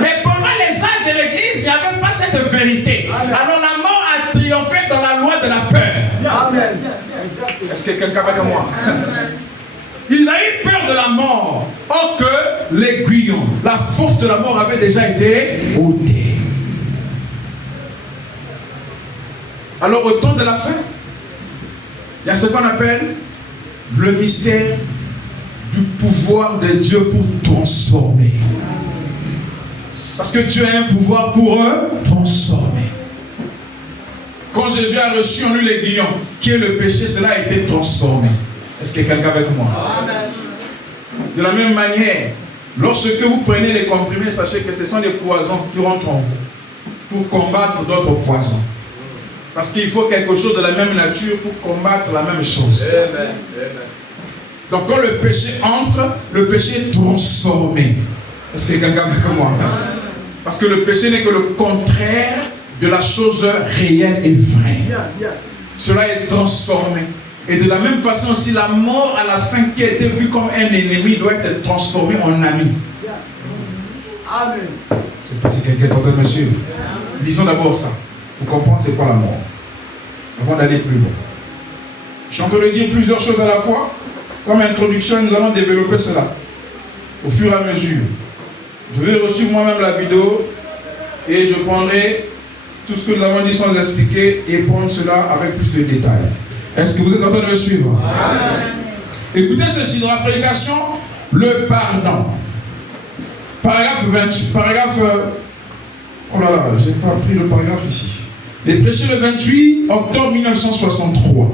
Mais pendant les âges de l'Église, il n'y avait pas cette vérité. Alors la mort a triomphé dans la loi de la peur. Est-ce que quelqu'un avec moi? Ils ont eu peur de la mort. Or que l'aiguillon, la force de la mort avait déjà été ôtée. Alors au temps de la fin, il y a ce qu'on appelle le mystère du pouvoir de Dieu pour transformer. Parce que Dieu a un pouvoir pour transformer. Quand Jésus a reçu en lui l'aiguillon, qui est le péché, cela a été transformé. Est-ce que quelqu'un avec moi? Amen. De la même manière, lorsque vous prenez les comprimés, sachez que ce sont des poisons qui rentrent en vous pour combattre d'autres poisons. Parce qu'il faut quelque chose de la même nature pour combattre la même chose. Amen. Donc quand le péché entre, le péché est transformé. Est-ce que quelqu'un avec moi? Parce que le péché n'est que le contraire de la chose réelle et vraie. cela est transformé. Et de la même façon aussi, la mort à la fin qui a été vue comme un ennemi doit être transformée en ami. Amen. Je ne sais pas si quelqu'un est en train de me suivre. Lisons d'abord ça, pour comprendre c'est quoi la mort, avant d'aller plus loin. Je suis en train de dire plusieurs choses à la fois. Comme introduction, nous allons développer cela au fur et à mesure. Je vais reçu moi-même la vidéo et je prendrai tout ce que nous avons dit sans expliquer et prendre cela avec plus de détails. Est-ce que vous êtes en train de me suivre? Amen. Écoutez ceci dans la prédication, le pardon. Paragraphe 28. Oh là là, je n'ai pas pris le paragraphe ici. Il est prêché le 28 octobre 1963.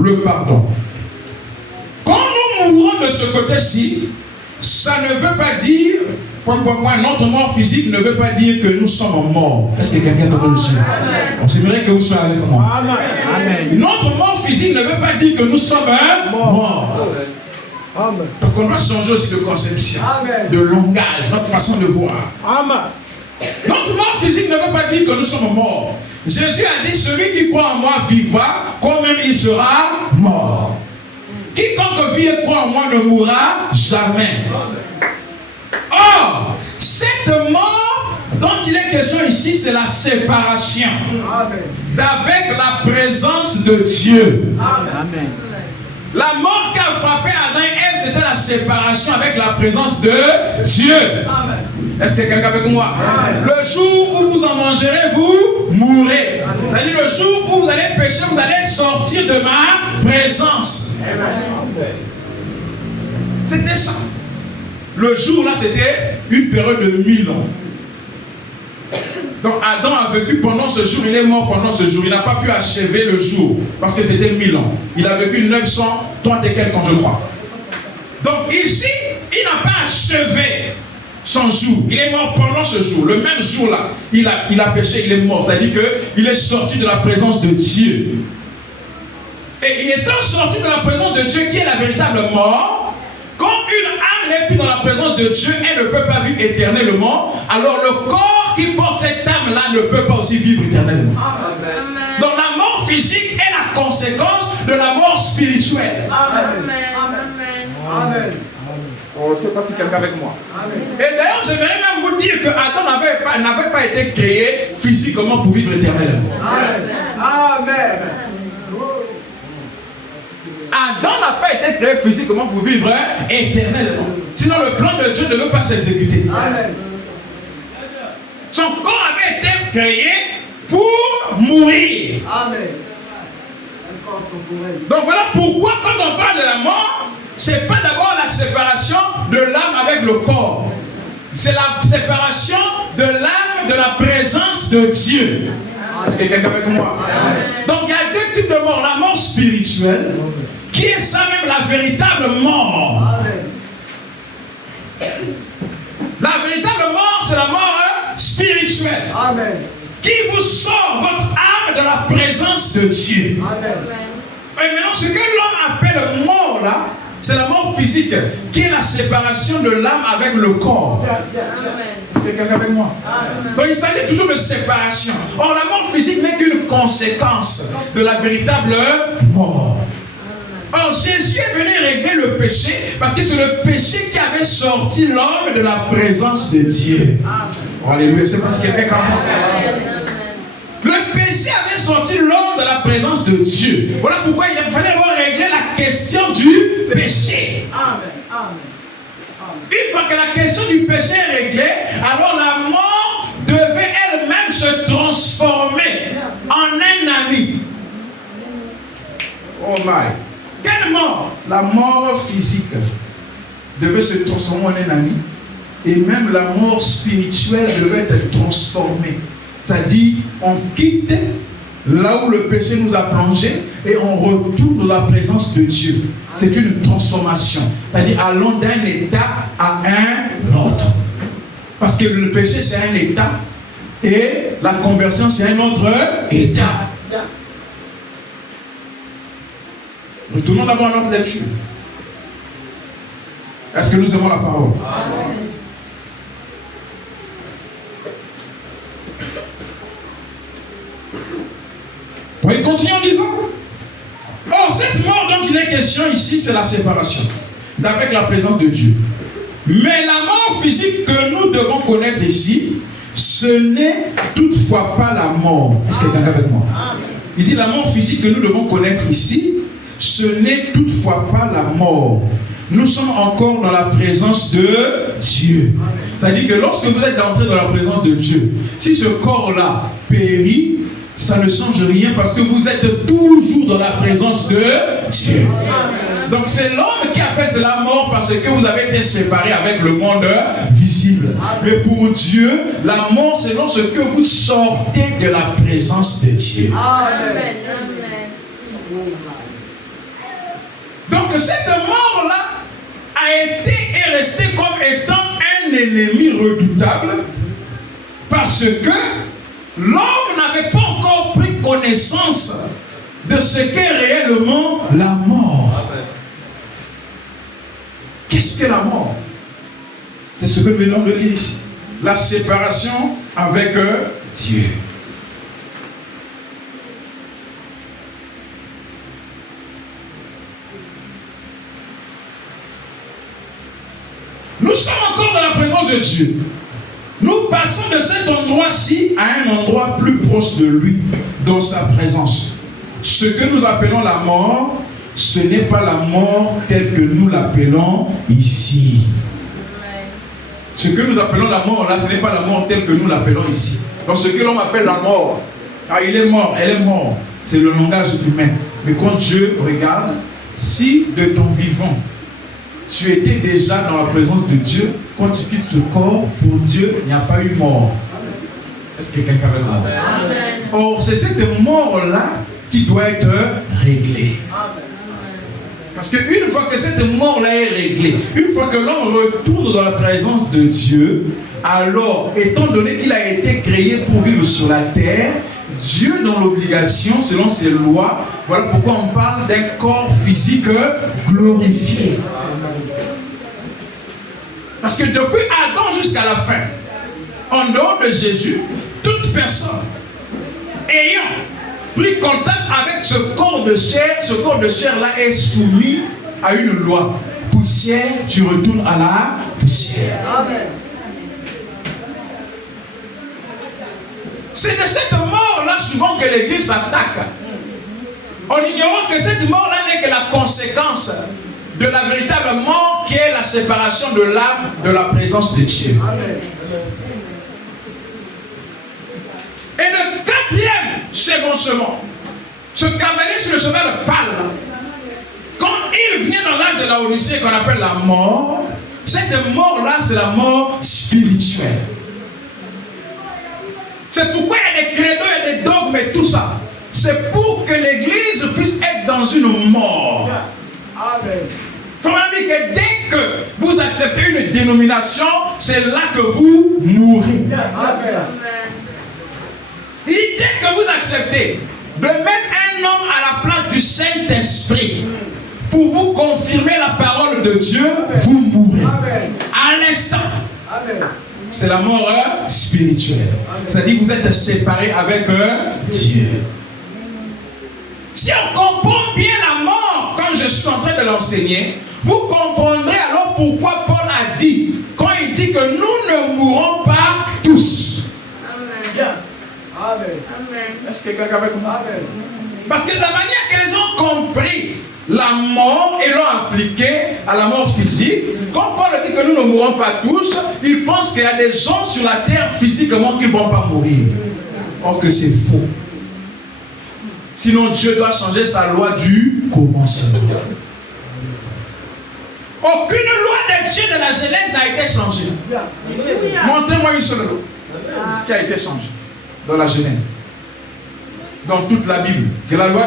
Le pardon. Quand nous mourrons de ce côté-ci, ça ne veut pas dire, notre mort physique ne veut pas dire que nous sommes morts. Est-ce que quelqu'un est en train de le suivre? On s'aimerait que vous soyez avec moi. Amen. Notre mort physique ne veut pas dire que nous sommes morts. Amen. Donc on doit changer aussi de conception, Amen. de langage, notre façon de voir. Amen. Notre mort physique ne veut pas dire que nous sommes morts. Jésus a dit, celui qui croit en moi vivra, quand même il sera mort. Quiconque vit et croit en moi ne mourra jamais. Or, cette mort dont il est question ici, c'est la séparation d'avec la présence de Dieu. Amen. La mort qui a frappé Adam et Ève, c'était la séparation avec la présence de Dieu. Est-ce que quelqu'un avec moi? Amen. Le jour où vous en mangerez, vous mourrez. C'est-à-dire le jour où vous allez pécher, vous allez sortir de ma présence. Amen. C'était ça. Le jour là, c'était une période de 1000 ans. Donc Adam a vécu pendant ce jour, il est mort pendant ce jour. Il n'a pas pu achever le jour parce que c'était 1000 ans. Il a vécu 930 et quelques ans, je crois. Donc ici, il n'a pas achevé son jour. Il est mort pendant ce jour. Le même jour là, il a péché, il est mort. C'est-à-dire qu'il est sorti de la présence de Dieu. Et il étant sorti de la présence de Dieu, qui est la véritable mort, quand une âme n'est plus dans la présence de Dieu, elle ne peut pas vivre éternellement. Alors le corps qui porte cette âme-là ne peut pas aussi vivre éternellement. Amen. Donc la mort physique est la conséquence de la mort spirituelle. Amen. Amen. Amen. Oh, je ne sais pas si quelqu'un avec moi. Amen. Et d'ailleurs, j'aimerais même vous dire que Adam n'avait pas été créé physiquement pour vivre éternellement. Amen. Amen. Adam n'a pas été créé physiquement pour vivre éternellement. Sinon, le plan de Dieu ne veut pas s'exécuter. Amen. Son corps avait été créé pour mourir. Amen. Donc voilà pourquoi quand on parle de la mort, c'est pas d'abord la séparation de l'âme avec le corps. C'est la séparation de l'âme de la présence de Dieu. Est-ce que quelqu'un avec moi? Amen. Donc il y a deux types de mort. La mort spirituelle, qui est ça même la véritable mort. Amen. La véritable mort, c'est la mort spirituelle. Amen. Qui vous sort votre âme de la présence de Dieu. Amen. Et maintenant, ce que l'homme appelle mort là, c'est la mort physique, qui est la séparation de l'âme avec le corps. C'est quelqu'un avec moi? Amen. Donc il s'agit toujours de séparation. Or la mort physique n'est qu'une conséquence de la véritable mort. Or Jésus est venu régler le péché parce que c'est le péché qui avait sorti l'homme de la présence de Dieu. Oh, alléluia, c'est parce qu'il y avait quand même. Le péché avait sorti l'homme de la présence de Dieu. Voilà pourquoi il fallait régler la question du péché. Amen. Une fois que la question du péché est réglée, alors la mort devait elle-même se transformer en un ami. Oh my. Quelle mort? La mort physique devait se transformer en un ami. Et même la mort spirituelle devait être transformée. C'est-à-dire, on quitte là où le péché nous a plongé et on retourne dans la présence de Dieu. C'est une transformation. C'est-à-dire, allons d'un état à un autre. Parce que le péché, c'est un état et la conversion, c'est un autre état. Retournons d'abord à notre lecture. Est-ce que nous aimons la parole? Amen. Pour y continue en disant. Or, cette mort dont il est question ici, c'est la séparation d'avec la présence de Dieu. Mais la mort physique que nous devons connaître ici, ce n'est toutefois pas la mort. Est-ce que quelqu'un est avec moi? Il dit la mort physique que nous devons connaître ici, ce n'est toutefois pas la mort. Nous sommes encore dans la présence de Dieu. C'est-à-dire que lorsque vous êtes entré dans la présence de Dieu, si ce corps-là périt, ça ne change rien parce que vous êtes toujours dans la présence de Dieu. Donc c'est l'homme qui appelle cela mort parce que vous avez été séparés avec le monde visible. Mais pour Dieu, la mort c'est lorsque vous sortez de la présence de Dieu. Amen. Donc cette mort-là a été et resté comme étant un ennemi redoutable parce que l'homme n'avait pas encore pris connaissance de ce qu'est réellement la mort. Qu'est-ce que la mort? C'est ce que nous venons de lire ici. La séparation avec Dieu. Nous sommes encore dans la présence de Dieu. Nous passons de cet endroit-ci à un endroit plus proche de lui, dans sa présence. Ce que nous appelons la mort, ce n'est pas la mort telle que nous l'appelons ici. Ce que nous appelons la mort là, ce n'est pas la mort telle que nous l'appelons ici. Donc ce que l'on appelle la mort, il est mort, elle est morte, c'est le langage humain. Mais quand Dieu regarde, si de ton vivant, tu étais déjà dans la présence de Dieu, quand tu quittes ce corps, pour Dieu, il n'y a pas eu mort. Est-ce que quelqu'un veut mort? Or, c'est cette mort-là qui doit être réglée. Parce qu'une fois que cette mort-là est réglée, une fois que l'homme retourne dans la présence de Dieu, alors, étant donné qu'il a été créé pour vivre sur la terre, Dieu, dans l'obligation, selon ses lois, voilà pourquoi on parle d'un corps physique glorifié. Parce que depuis Adam jusqu'à la fin, en dehors de Jésus, toute personne ayant pris contact avec ce corps de chair-là est soumis à une loi. Poussière, tu retournes à la poussière. Amen. C'est de cette mort-là souvent que l'Église s'attaque. En ignorant que cette mort-là n'est que la conséquence de la véritable mort qui est la séparation de l'âme de la présence de Dieu. Amen. Et le quatrième chevauchement, ce cavalier sur le cheval pâle, quand il vient dans l'âge de la Odyssée qu'on appelle la mort, cette mort-là c'est la mort spirituelle. C'est pourquoi il y a des credos, il y a des dogmes et tout ça. C'est pour que l'Église puisse être dans une mort. Amen. Il faut dire que dès que vous acceptez une dénomination, c'est là que vous mourrez. Amen. Et dès que vous acceptez de mettre un homme à la place du Saint-Esprit pour vous confirmer la parole de Dieu, vous mourrez. Amen. À l'instant. C'est la mort spirituelle. C'est-à-dire que vous êtes séparés avec Dieu. Si on comprend bien la mort, comme je suis en train de l'enseigner, vous comprendrez alors pourquoi Paul a dit, quand il dit que nous ne mourrons pas tous. Amen. Amen. Est-ce que quelqu'un avec moi? Parce que de la manière qu'ils ont compris la mort et l'ont appliquée à la mort physique, quand Paul dit que nous ne mourrons pas tous, il pense qu'il y a des gens sur la terre physiquement qui ne vont pas mourir. Or que c'est faux. Sinon Dieu doit changer sa loi du commencement. Aucune loi des dieux de la Genèse n'a été changée. Montrez-moi une seule loi qui a été changée dans la Genèse. Dans toute la Bible. Que la loi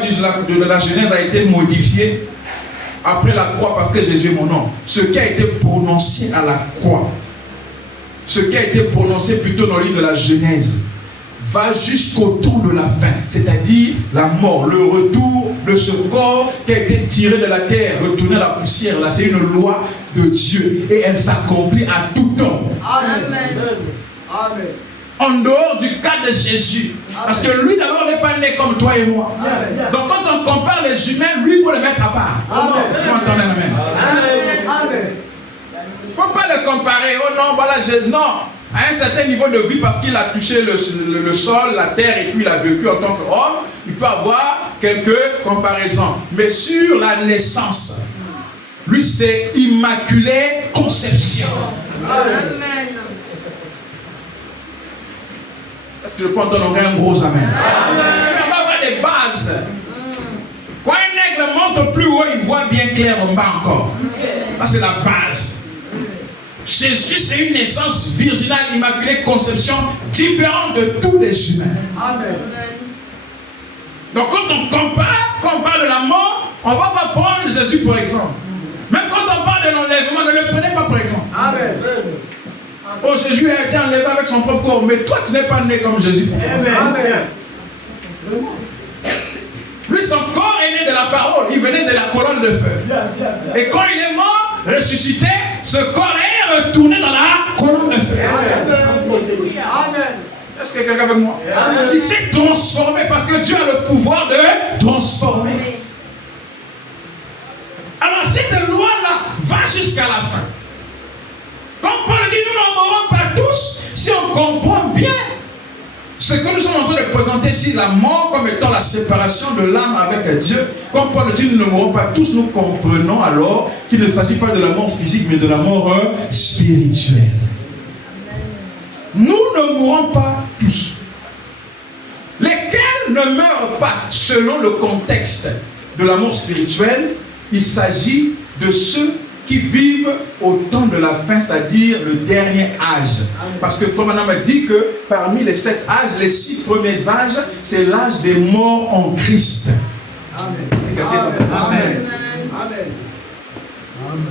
de la Genèse a été modifiée après la croix parce que Jésus est mon nom. Ce qui a été prononcé à la croix, ce qui a été prononcé plutôt dans le livre de la Genèse, va jusqu'au tour de la fin, c'est-à-dire la mort, le retour de ce corps qui a été tiré de la terre, retourné à la poussière. Là, c'est une loi de Dieu et elle s'accomplit à tout temps. Amen. Amen. En dehors du cas de Jésus, parce que lui d'abord n'est n'est pas né comme toi et moi. Donc quand on compare les humains, lui, il faut le mettre à part. Vous m'entendez, amen? Il ne faut pas le comparer. Oh non, voilà, non. À un certain niveau de vie, parce qu'il a touché le sol, la terre, et puis il a vécu en tant qu'homme, il peut avoir quelques comparaisons. Mais sur la naissance, lui, c'est immaculée conception. Amen. Est-ce que je peux entendre un gros amen? On va avoir des bases. Quand un aigle monte plus haut, il voit bien clair en bas encore. Ça, c'est la base. Jésus, c'est une naissance virginale, immaculée, conception différente de tous les humains. Amen. Donc quand on parle de la mort, on ne va pas prendre Jésus pour exemple. Même quand on parle de l'enlèvement, ne le prenez pas pour exemple. Amen. Oh, Jésus a été enlevé avec son propre corps, mais toi tu n'es pas né comme Jésus. Amen. Lui, son corps est né de la parole, il venait de la colonne de feu. Et quand il est mort, ressuscité, ce corps est retourné dans la colonne de feu. Amen. Est-ce que quelqu'un avec moi? Amen. Il s'est transformé parce que Dieu a le pouvoir de transformer. Alors cette loi-là va jusqu'à la fin. Comme Paul dit, nous n'en mourrons pas tous si on comprend bien ce que nous sommes en train de présenter ici, la mort comme étant la séparation de l'âme avec Dieu. Comme Paul dit, nous ne mourrons pas tous, nous comprenons alors qu'il ne s'agit pas de la mort physique, mais de la mort spirituelle. Nous ne mourrons pas tous. Lesquels ne meurent pas selon le contexte de la mort spirituelle, il s'agit de ceux qui vivent au temps de la fin, c'est-à-dire le dernier âge. Parce que Frère m'a dit que parmi les 7 âges, les 6 premiers âges, c'est l'âge des morts en Christ. Amen.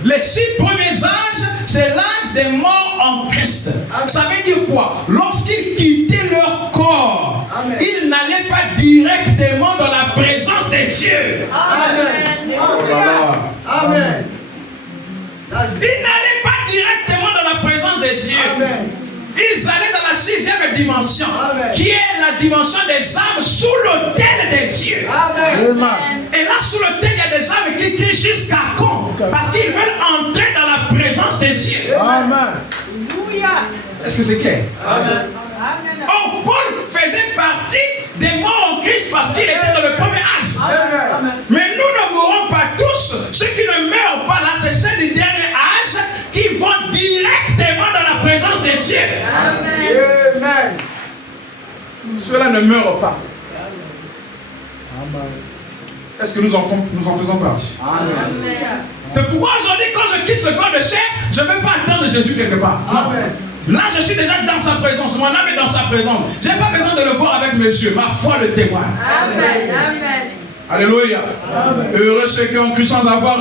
Les 6 premiers âges, c'est l'âge des morts en Christ. Ça veut dire quoi? Lorsqu'ils quittaient leur corps, ils n'allaient pas directement dans la présence de Dieu. Amen. Oh là là. Amen. Ils n'allaient pas directement dans la présence de Dieu. Amen. Ils allaient dans la 6e dimension, Amen. qui est la dimension des âmes sous l'autel de Dieu. Amen. Et là, sous l'autel, il y a des âmes qui crient jusqu'à quand? Parce qu'ils veulent entrer dans la présence de Dieu. Amen. Est-ce que c'est clair? Amen. Oh, Paul faisait partie des morts en Christ parce qu'il était dans le premier âge. Amen. Mais nous ne mourrons pas tous. Ceux qui ne meurent pas là, c'est ceux du dernier âge qui vont directement dans la présence de Dieu. Amen. Ceux-là ne meurent pas. Est-ce que nous en faisons partie? Amen. C'est pourquoi aujourd'hui, quand je quitte ce corps de chair, je ne vais pas attendre Jésus quelque part. Non. Amen. Là, je suis déjà dans sa présence. Mon âme est dans sa présence. Je n'ai pas besoin de le voir avec mes yeux. Ma foi le témoigne. Amen. Amen. Alléluia. Amen. Heureux ceux qui ont cru sans avoir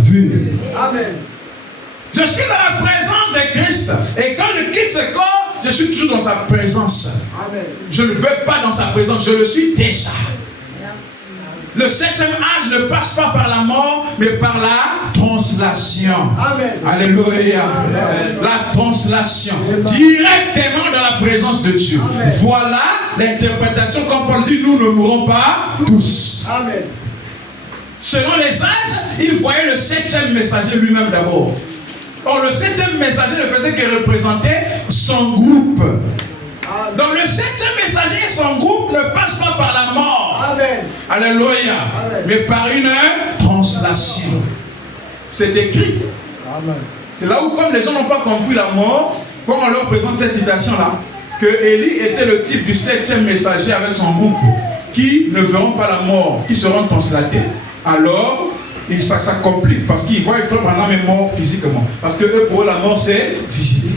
vu. Amen. Je suis dans la présence de Christ. Et quand je quitte ce corps, je suis toujours dans sa présence. Amen. Je ne vais pas dans sa présence. Je le suis déjà. Le 7e âge ne passe pas par la mort, mais par la translation. Amen. Alléluia. Amen. La translation. Amen. Directement dans la présence de Dieu. Amen. Voilà l'interprétation. Comme Paul dit, nous ne mourrons pas tous. Amen. Selon les âges, il voyait le 7e messager lui-même d'abord. Or, le 7e messager ne faisait que représenter son groupe. Donc, le 7e messager et son groupe ne passent pas par la mort. Amen. Alléluia. Amen. Mais par une translation. C'est écrit. Amen. C'est là où, comme les gens n'ont pas compris la mort, quand on leur présente cette citation-là, que Élie était le type du 7e messager avec son groupe, qui ne verront pas la mort, qui seront translatés. Alors, ça complique, parce qu'ils voient Frère Branham est mort physiquement. Parce que eux, pour eux, la mort, c'est physique.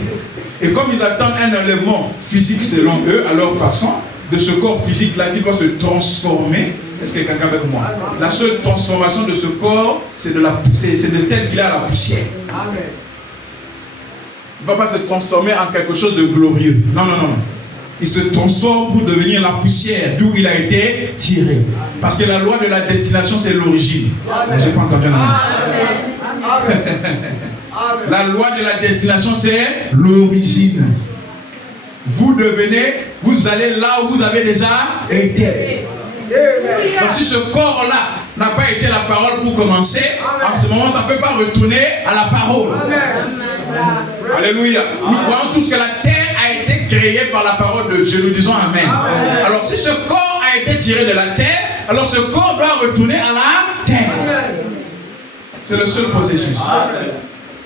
Et comme ils attendent un enlèvement physique selon eux, à leur façon, de ce corps physique-là qui doit se transformer. Est-ce que quelqu'un avec moi? La seule transformation de ce corps, c'est de tel qu'il est à la poussière. Amen. Il ne va pas se transformer en quelque chose de glorieux. Non, non, non, non. Il se transforme pour devenir la poussière d'où il a été tiré. Parce que la loi de la destination, c'est l'origine. Je n'ai pas entendu un amen. La loi de la destination, c'est l'origine. Vous allez là où vous avez déjà été. Donc si ce corps-là n'a pas été la parole pour commencer, en ce moment, ça ne peut pas retourner à la parole. Alléluia. Nous croyons tous que la terre a été créée par la parole de Dieu. Nous disons Amen. Alors si ce corps a été tiré de la terre, alors ce corps doit retourner à la terre. C'est le seul processus.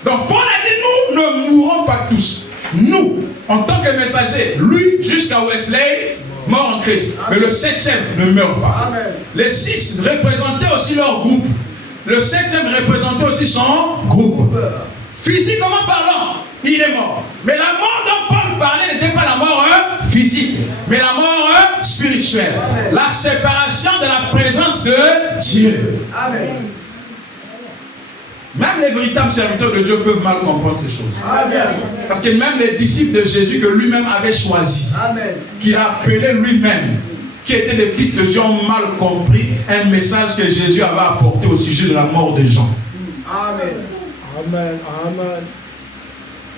Donc Paul a dit, nous ne mourrons pas tous. Nous, en tant que messagers, lui jusqu'à Wesley, mort en Christ. Mais le 7e ne meurt pas. Les 6 représentaient aussi leur groupe. Le 7e représentait aussi son groupe. Physiquement parlant, il est mort. Mais la mort dont Paul parlait n'était pas la mort physique, mais la mort spirituelle. La séparation de la présence de Dieu. Amen. Même les véritables serviteurs de Dieu peuvent mal comprendre ces choses. Amen. Parce que même les disciples de Jésus que lui-même avait choisis, qu'il a appelé lui-même, qui étaient des fils de Dieu, ont mal compris un message que Jésus avait apporté au sujet de la mort des gens. Amen. Amen. Amen.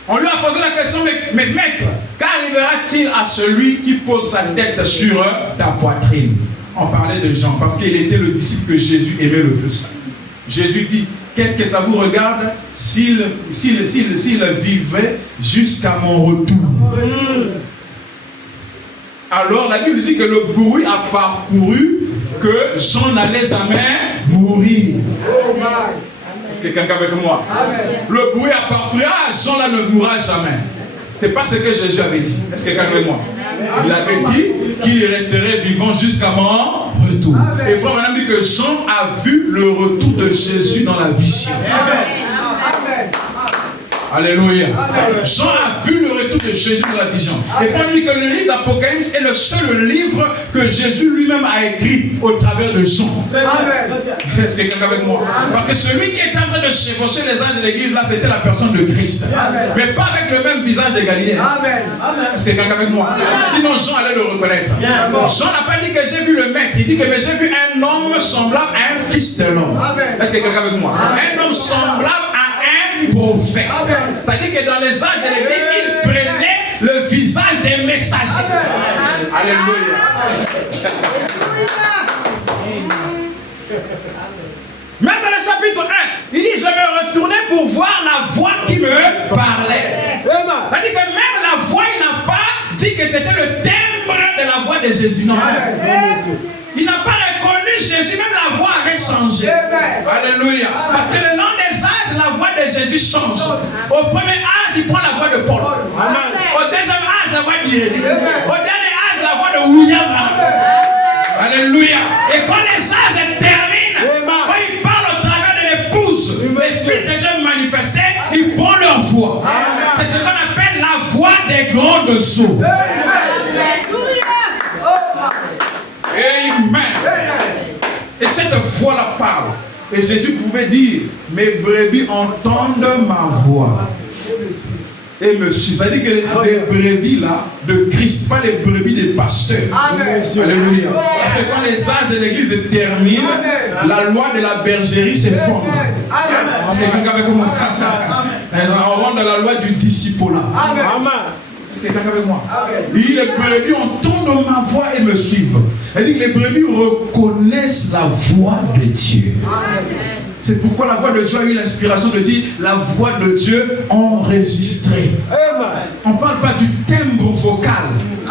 On lui a posé la question, mais maître, qu'arrivera-t-il à celui qui pose sa tête sur ta poitrine? On parlait de Jean, parce qu'il était le disciple que Jésus aimait le plus. Jésus dit, qu'est-ce que ça vous regarde s'il vivait jusqu'à mon retour? Alors la Bible dit que le bruit a parcouru que Jean n'allait jamais mourir. Est-ce que quelqu'un avec moi? Amen. Le bruit a parcouru, Jean là ne mourra jamais. C'est pas ce que Jésus avait dit. Est-ce que quelqu'un avec moi? Il avait dit qu'il resterait vivant jusqu'à mon retour. Amen. Et frère Madame dit que Jean a vu le retour de Jésus dans la vision. Amen. Amen. Alléluia. Amen. Jean a vu le retour de Jésus dans la vision. Amen. Et frère dit que le livre d'Apocalypse est le seul livre que Jésus lui-même a écrit au travers de Jean. Amen. Est-ce que quelqu'un avec moi? Amen. Parce que celui qui était en train de chevaucher les âges de l'église, là, c'était la personne de Christ. Amen. Mais pas avec le même visage de Galilée. Amen. Est-ce que quelqu'un avec moi? Amen. Sinon Jean allait le reconnaître. Amen. Jean n'a pas dit que j'ai vu le maître. Il dit que j'ai vu un homme semblable à un fils de l'homme. Est-ce que quelqu'un avec moi? Amen. Un homme semblable à un prophète. C'est-à-dire que dans les âges de l'église, il prenait le visage des messagers. Amen. Alléluia. Même dans le chapitre 1, il dit, je me retournais pour voir la voix qui me parlait. C'est-à-dire que même la voix, il n'a pas dit que c'était le timbre de la voix de Jésus. Non. Il n'a pas reconnu Jésus, même la voix avait changé. Alléluia. Parce que le long des âges, la voix de Jésus change. Au premier âge, il prend la voix de Paul. Au deuxième âge, la voix d'Irénée. Au dernier âge, la voix de William. Alléluia. Et quand les âges terminent, quand il parle au travers de l'épouse, les fils de Dieu manifestés, ils prennent leur voix. C'est ce qu'on appelle la voix des grandes eaux. Amen. Et cette voix-là parle. Et Jésus pouvait dire, mes brebis entendent ma voix et me suivent. C'est-à-dire que les brebis là de Christ, pas les brebis des pasteurs. Amen. Alléluia. Parce que quand les âges de l'église se terminent, la loi de la bergerie s'effondre. Parce que quelqu'un avec moi, on rentre dans la loi du disciple-là. Amen. Est-ce que quelqu'un avec moi? Il dit, les brebis entendent ma voix et me suivent. Elle dit que les brebis reconnaissent la voix de Dieu. Amen. C'est pourquoi la voix de Dieu a eu l'inspiration de dire la voix de Dieu enregistrée. On ne parle pas du timbre vocal.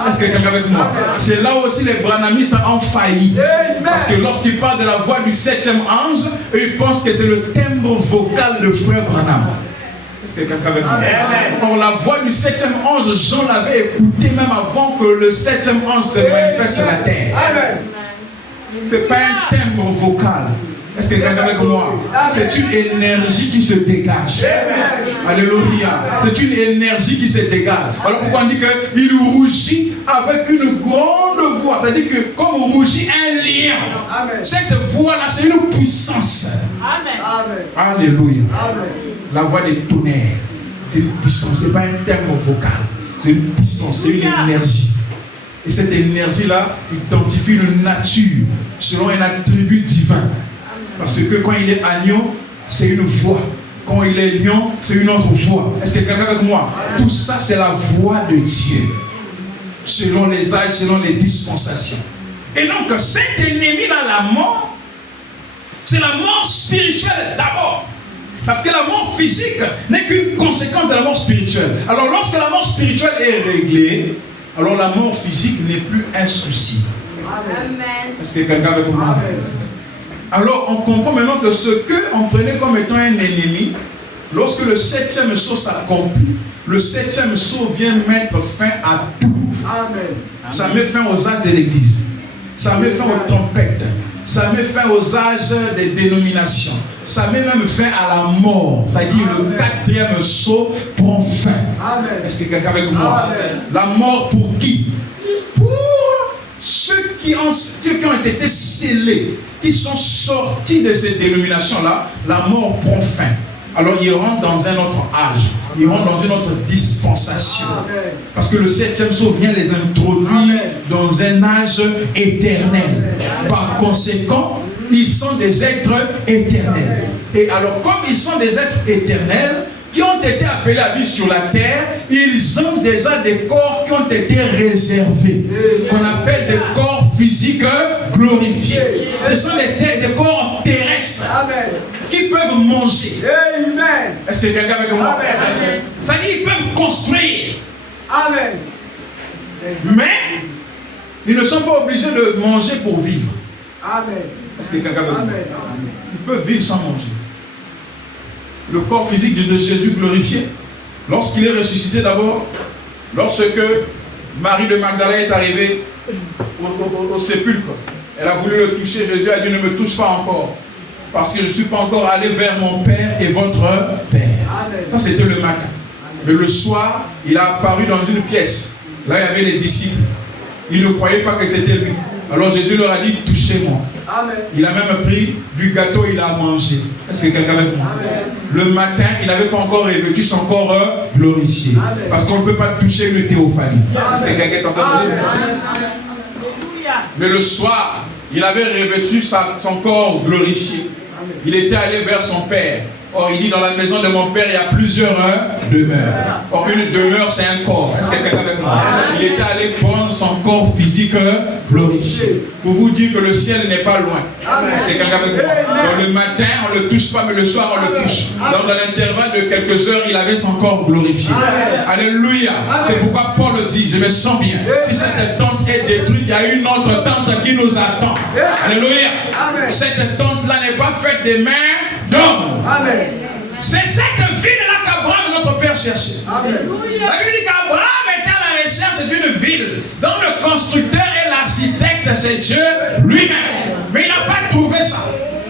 Est-ce que quelqu'un avec moi? C'est là aussi les branhamistes ont failli. Parce que lorsqu'ils parlent de la voix du 7e ange, ils pensent que c'est le timbre vocal de frère Branham. Est-ce que quelqu'un avec moi? Or, la voix du 7e ange, Jean l'avait écouté même avant que le 7e ange se manifeste sur la terre. Ce n'est pas un timbre vocal. Est-ce que quelqu'un avec moi? C'est une énergie qui se dégage. Alléluia. C'est une énergie qui se dégage. Voilà pourquoi on dit qu'il rougit avec une grande voix. C'est-à-dire que comme on rougit un lion. Cette voix-là, c'est une puissance. Alléluia. La voix des tonnerres. C'est une puissance. Ce n'est pas un terme vocal. C'est une puissance. C'est une énergie. Et cette énergie-là identifie une nature selon un attribut divin. Parce que quand il est agneau, c'est une voix. Quand il est lion, c'est une autre voix. Est-ce que quelqu'un avec moi? Tout ça, c'est la voix de Dieu. Selon les âges, selon les dispensations. Et donc cet ennemi-là, la mort, c'est la mort spirituelle d'abord. Parce que la mort physique n'est qu'une conséquence de la mort spirituelle. Alors lorsque la mort spirituelle est réglée, alors la mort physique n'est plus un souci. Amen. Est-ce que quelqu'un veut comprendre? Alors on comprend maintenant que ce qu'on prenait comme étant un ennemi, lorsque le 7e sceau s'accomplit, le 7e sceau vient mettre fin à tout. Amen. Ça met fin aux âges de l'Église. Ça met fin aux tempêtes. Ça met fin aux âges des dénominations. Ça met même fin à la mort. C'est-à-dire le 4e sceau prend fin. Amen. Est-ce que quelqu'un avec moi? Amen. La mort pour qui? Pour ceux qui ont été scellés, qui sont sortis de ces dénominations-là, la mort prend fin. Alors ils rentrent dans un autre âge, ils rentrent dans une autre dispensation. Amen. Parce que le 7e sceau vient les introduire Amen. dans un âge éternel. Amen. Par conséquent, ils sont des êtres éternels. Et alors comme ils sont des êtres éternels, qui ont été appelés à vivre sur la terre, ils ont déjà des corps qui ont été réservés, qu'on appelle des corps physiques glorifiés. Ce sont des corps terrestres Amen. qui peuvent manger. Amen. Est-ce que quelqu'un avec moi? Amen. C'est-à-dire qu'ils peuvent construire, Amen. mais ils ne sont pas obligés de manger pour vivre. Amen. Est-ce que quelqu'un avec moi? Amen. Ils peuvent vivre sans manger. Le corps physique de Jésus glorifié, lorsqu'il est ressuscité d'abord, lorsque Marie de Magdala est arrivée au sépulcre, elle a voulu le toucher. Jésus a dit: ne me touche pas encore, parce que je ne suis pas encore allé vers mon Père et votre Père. Amen. Ça, c'était le matin. Mais le soir, il a apparu dans une pièce. Là, il y avait les disciples. Ils ne croyaient pas que c'était lui. Alors Jésus leur a dit: touchez-moi. Amen. Il a même pris du gâteau, il a mangé. Est-ce que quelqu'un avec moi? Amen. Le matin, il n'avait pas encore revêtu son corps glorifié. Amen. Parce qu'on ne peut pas toucher une théophanie. Est-ce que quelqu'un est en train de se voir? Amen. Mais le soir, il avait revêtu son corps glorifié. Il était allé vers son Père. Or, il dit: dans la maison de mon Père, il y a plusieurs demeures. Or, une demeure, c'est un corps. Est-ce que quelqu'un avec moi? Il était allé prendre son corps physique glorifié. Pour vous dire que le ciel n'est pas loin. Est-ce que quelqu'un avec moi? Donc, le matin, on ne le touche pas, mais le soir, on le touche. Donc, dans l'intervalle de quelques heures, il avait son corps glorifié. Alléluia. C'est pourquoi Paul dit: je me sens bien. Si cette tente est détruite, il y a une autre tente qui nous attend. Alléluia. Cette tente-là n'est pas faite des mains d'homme. Amen. C'est cette ville-là qu'Abraham, notre Père, cherchait. Amen. La Bible dit qu'Abraham était à la recherche d'une ville dont le constructeur et l'architecte, c'est Dieu lui-même. Mais il n'a pas trouvé ça.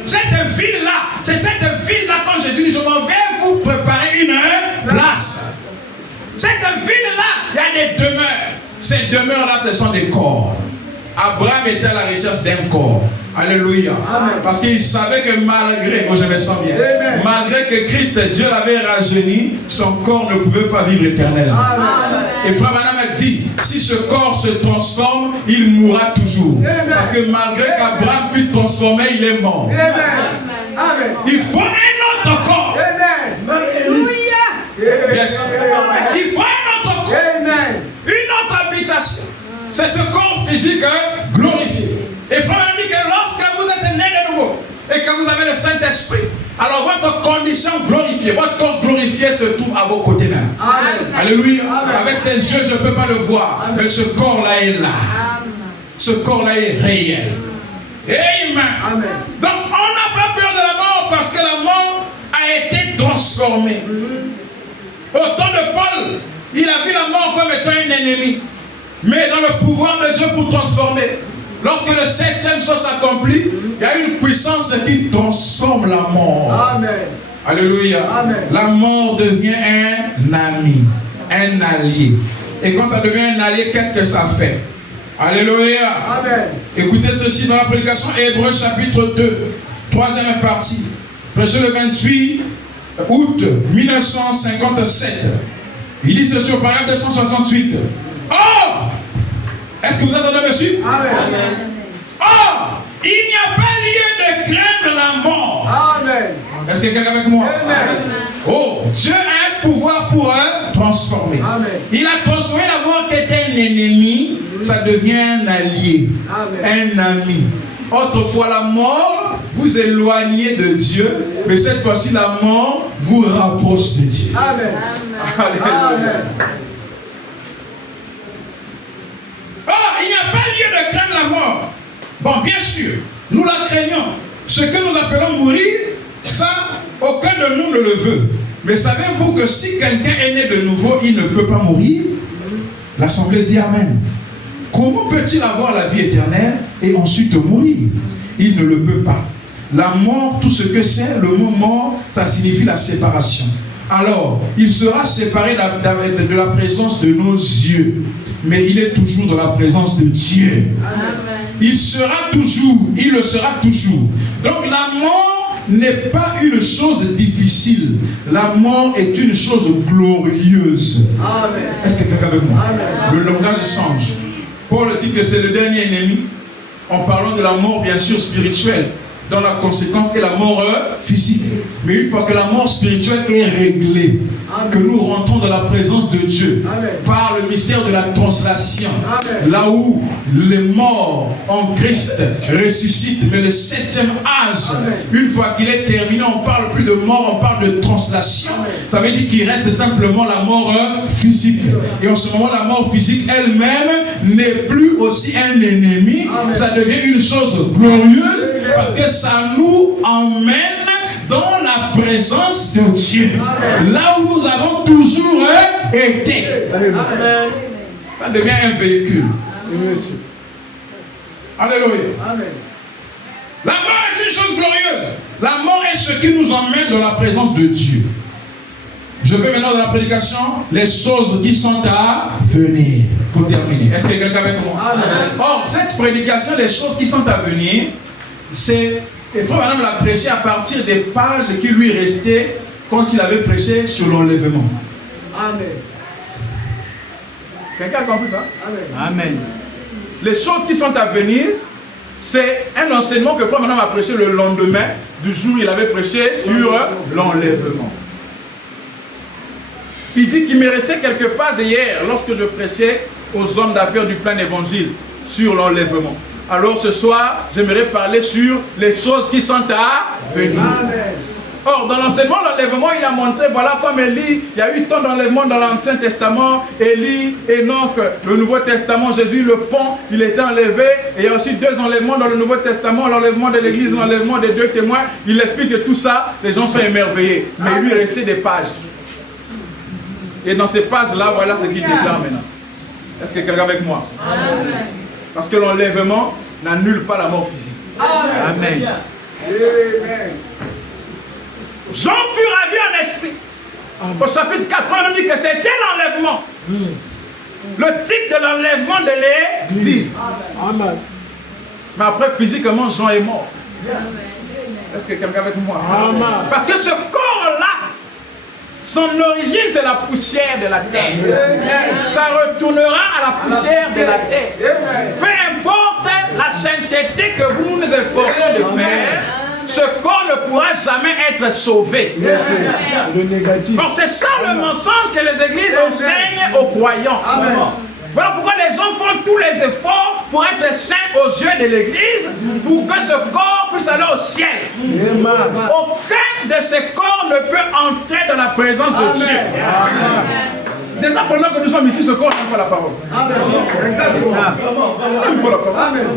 Cette ville-là, c'est cette ville-là quand Jésus dit: je m'en vais vous préparer une place. Cette ville-là, il y a des demeures. Ces demeures-là, ce sont des corps. Abraham était à la recherche d'un corps. Alléluia. Amen. Parce qu'il savait que malgré, je me sens bien, Amen. malgré que Christ, Dieu l'avait rajeuni, son corps ne pouvait pas vivre éternellement. Amen. Et Frère Branham a dit: si ce corps se transforme, il mourra toujours. Amen. Parce que malgré qu'Abraham fut transformé, il est mort. Amen. Amen. Il faut un autre corps. Amen. Alléluia. Yes. Il faut un autre corps. Amen. Une autre habitation. C'est ce corps physique glorifié. Et Frère Branham dit que lorsque vous êtes né de nouveau et que vous avez le Saint-Esprit, alors votre condition glorifiée, votre corps glorifié se trouve à vos côtés même. Amen. Alléluia. Amen. Avec ses yeux, je ne peux pas le voir. Amen. Mais ce corps-là est là. Ce corps-là est réel. Amen. Amen. Donc, on n'a pas peur de la mort parce que la mort a été transformée. Au temps de Paul, il a vu la mort comme étant un ennemi. Mais dans le pouvoir de Dieu pour transformer. Lorsque le 7e sceau s'accomplit, il y a une puissance qui transforme la mort. Amen. Alléluia. Amen. La mort devient un ami, un allié. Et quand ça devient un allié, qu'est-ce que ça fait? Alléluia. Amen. Écoutez ceci dans la prédication Hébreux chapitre 2, 3e partie. Prêché le 28 août 1957. Il dit ceci au paragraphe 268. Or, est-ce que vous entendez, monsieur? Amen. Or, il n'y a pas lieu de craindre la mort. Amen. Est-ce que quelqu'un est avec moi? Amen. Oh, Dieu a un pouvoir pour transformer. Amen. Il a transformé la mort qui était un ennemi ça devient un allié, Amen. un ami. Autrefois, la mort vous éloignait de Dieu, mais cette fois-ci, la mort vous rapproche de Dieu. Amen. Alléluia. Amen. Ah, il n'y a pas lieu de craindre la mort. Bon, bien sûr, nous la craignons. Ce que nous appelons mourir, ça, aucun de nous ne le veut. Mais savez-vous que si quelqu'un est né de nouveau, il ne peut pas mourir? L'Assemblée dit Amen. Comment peut-il avoir la vie éternelle et ensuite mourir? Il ne le peut pas. La mort, tout ce que c'est, le mot mort, ça signifie la séparation. Alors, il sera séparé de la présence de nos yeux. Mais il est toujours dans la présence de Dieu. Amen. Il sera toujours, il le sera toujours. Donc la mort n'est pas une chose difficile. La mort est une chose glorieuse. Amen. Est-ce que quelqu'un avec moi? Amen. Le langage change. Paul dit que c'est le dernier ennemi, en parlant de la mort bien sûr spirituelle, dont la conséquence est la mort physique. Mais une fois que la mort spirituelle est réglée, Amen. que nous rentrons dans la présence de Dieu, Amen. par le mystère de la translation, Amen. là où les morts en Christ ressuscitent, mais le 7e âge, Amen. une fois qu'il est terminé, on ne parle plus de mort, on parle de translation. Amen. Ça veut dire qu'il reste simplement la mort physique. Et en ce moment, la mort physique elle-même n'est plus aussi un ennemi. Amen. Ça devient une chose glorieuse parce que ça nous emmène dans la présence de Dieu. Amen. Là où nous avons toujours été. Amen. Ça devient un véhicule. Monsieur. Alléluia. Amen. La mort est une chose glorieuse. La mort est ce qui nous emmène dans la présence de Dieu. Je vais maintenant dans la prédication, les choses qui sont à venir. Pour terminer. Est-ce qu'il y a quelqu'un avec moi? Amen. Or, cette prédication, les choses qui sont à venir, c'est, il faut madame la prêcher à partir des pages qui lui restaient quand il avait prêché sur l'enlèvement. Amen. Quelqu'un a compris ça? Amen. Amen. Les choses qui sont à venir, c'est un enseignement que Frère Madame a prêché le lendemain du jour où il avait prêché sur l'enlèvement. Il dit qu'il me restait quelques pages hier lorsque je prêchais aux hommes d'affaires du plein évangile sur l'enlèvement. Alors ce soir, j'aimerais parler sur les choses qui sont à venir. Amen. Or, dans l'enseignement, l'enlèvement, il a montré, voilà comme Élie, il y a eu tant d'enlèvements dans l'Ancien Testament, Élie, Enoch, le Nouveau Testament, Jésus, le pont, il était enlevé, et il y a aussi 2 enlèvements dans le Nouveau Testament, l'enlèvement de l'Église, l'enlèvement des 2 témoins, il explique que tout ça, les gens sont émerveillés, mais il lui est resté des pages. Et dans ces pages-là, voilà ce qu'il déclare maintenant. Est-ce que quelqu'un avec moi? Amen. Parce que l'enlèvement n'annule pas la mort physique. Amen. Amen. Amen. Jean fut ravi en esprit. Au chapitre 4, on nous dit que c'était l'enlèvement. Le type de l'enlèvement de l'Église. Amen. Mais après, physiquement, Jean est mort. Est-ce que quelqu'un avec moi? Amen. Parce que ce corps-là, son origine, c'est la poussière de la terre. Ça retournera à la poussière de la terre. Peu importe la sainteté que vous nous efforcions de faire, ce corps ne pourra jamais être sauvé. Le négatif. Donc c'est ça le mensonge que les églises enseignent aux croyants. Amen. Voilà pourquoi les gens font tous les efforts pour être saints aux yeux de l'église, pour que ce corps puisse aller au ciel. Amen. Aucun de ces corps ne peut entrer dans la présence de Dieu. Déjà pendant que nous sommes ici, ce corps n'aime pas la parole. Amen. Exactement. Il n'aime pas la parole. Amen.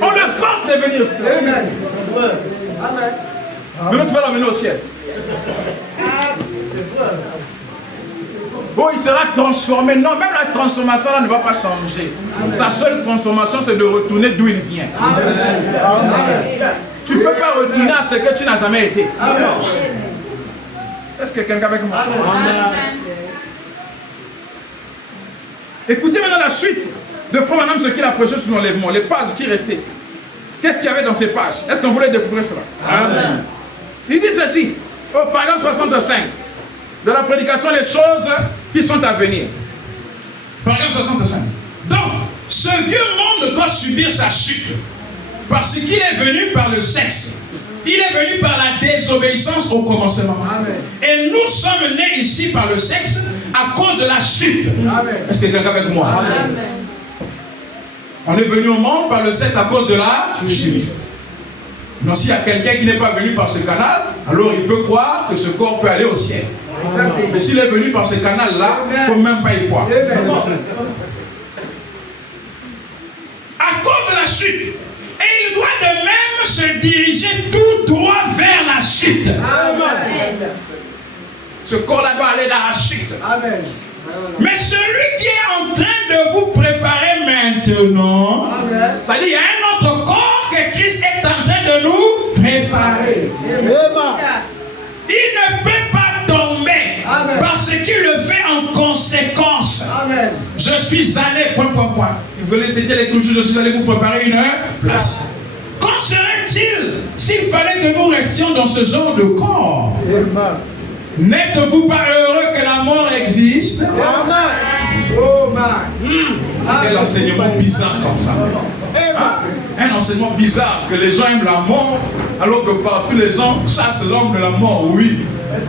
On le force de venir. Amen. Amen. Mais nous, tu vas l'amener au ciel. Bon, il sera transformé. Non, même la transformation là ne va pas changer. Sa seule transformation, c'est de retourner d'où il vient. Amen. Tu ne peux pas retourner à ce que tu n'as jamais été. Amen. Est-ce que quelqu'un avec moi? Amen. Écoutez maintenant la suite de Frère Madame ce qu'il a prêché sur l'enlèvement, les pages qui restaient. Qu'est-ce qu'il y avait dans ces pages? Est-ce qu'on voulait découvrir cela? Amen. Il dit ceci, au paragraphe 65, de la prédication, les choses qui sont à venir. Paragraphe 65. Donc, ce vieux monde doit subir sa chute, parce qu'il est venu par le sexe. Il est venu par la désobéissance au commencement. Amen. Et nous sommes nés ici par le sexe à cause de la chute. Amen. Est-ce que quelqu'un avec moi? Amen. On est venu au monde par le sexe à cause de la chute. Donc s'il y a quelqu'un qui n'est pas venu par ce canal, alors il peut croire que ce corps peut aller au ciel. Mais s'il est venu par ce canal-là, il ne faut même pas y croire. À cause de la chute. Et il doit de même se diriger tout droit vers la chute. Amen. Ce corps-là doit aller dans la chute. Amen. Mais celui qui est en train de vous préparer maintenant, c'est-à-dire il y a un autre corps que Christ est en train de nous préparer. Il ne peut pas tomber. Amen. Parce qu'il le fait en conséquence. Amen. Je suis allé, point. Il veut laisser les couches, je suis allé vous préparer une place. Qu'en serait-il s'il fallait que nous restions dans ce genre de corps? Amen. N'êtes-vous pas heureux que la mort existe? Amen. Oh man. C'est quel enseignement bizarre comme ça. Hein? Un enseignement bizarre que les gens aiment la mort alors que partout les gens chassent l'homme de la mort. Oui,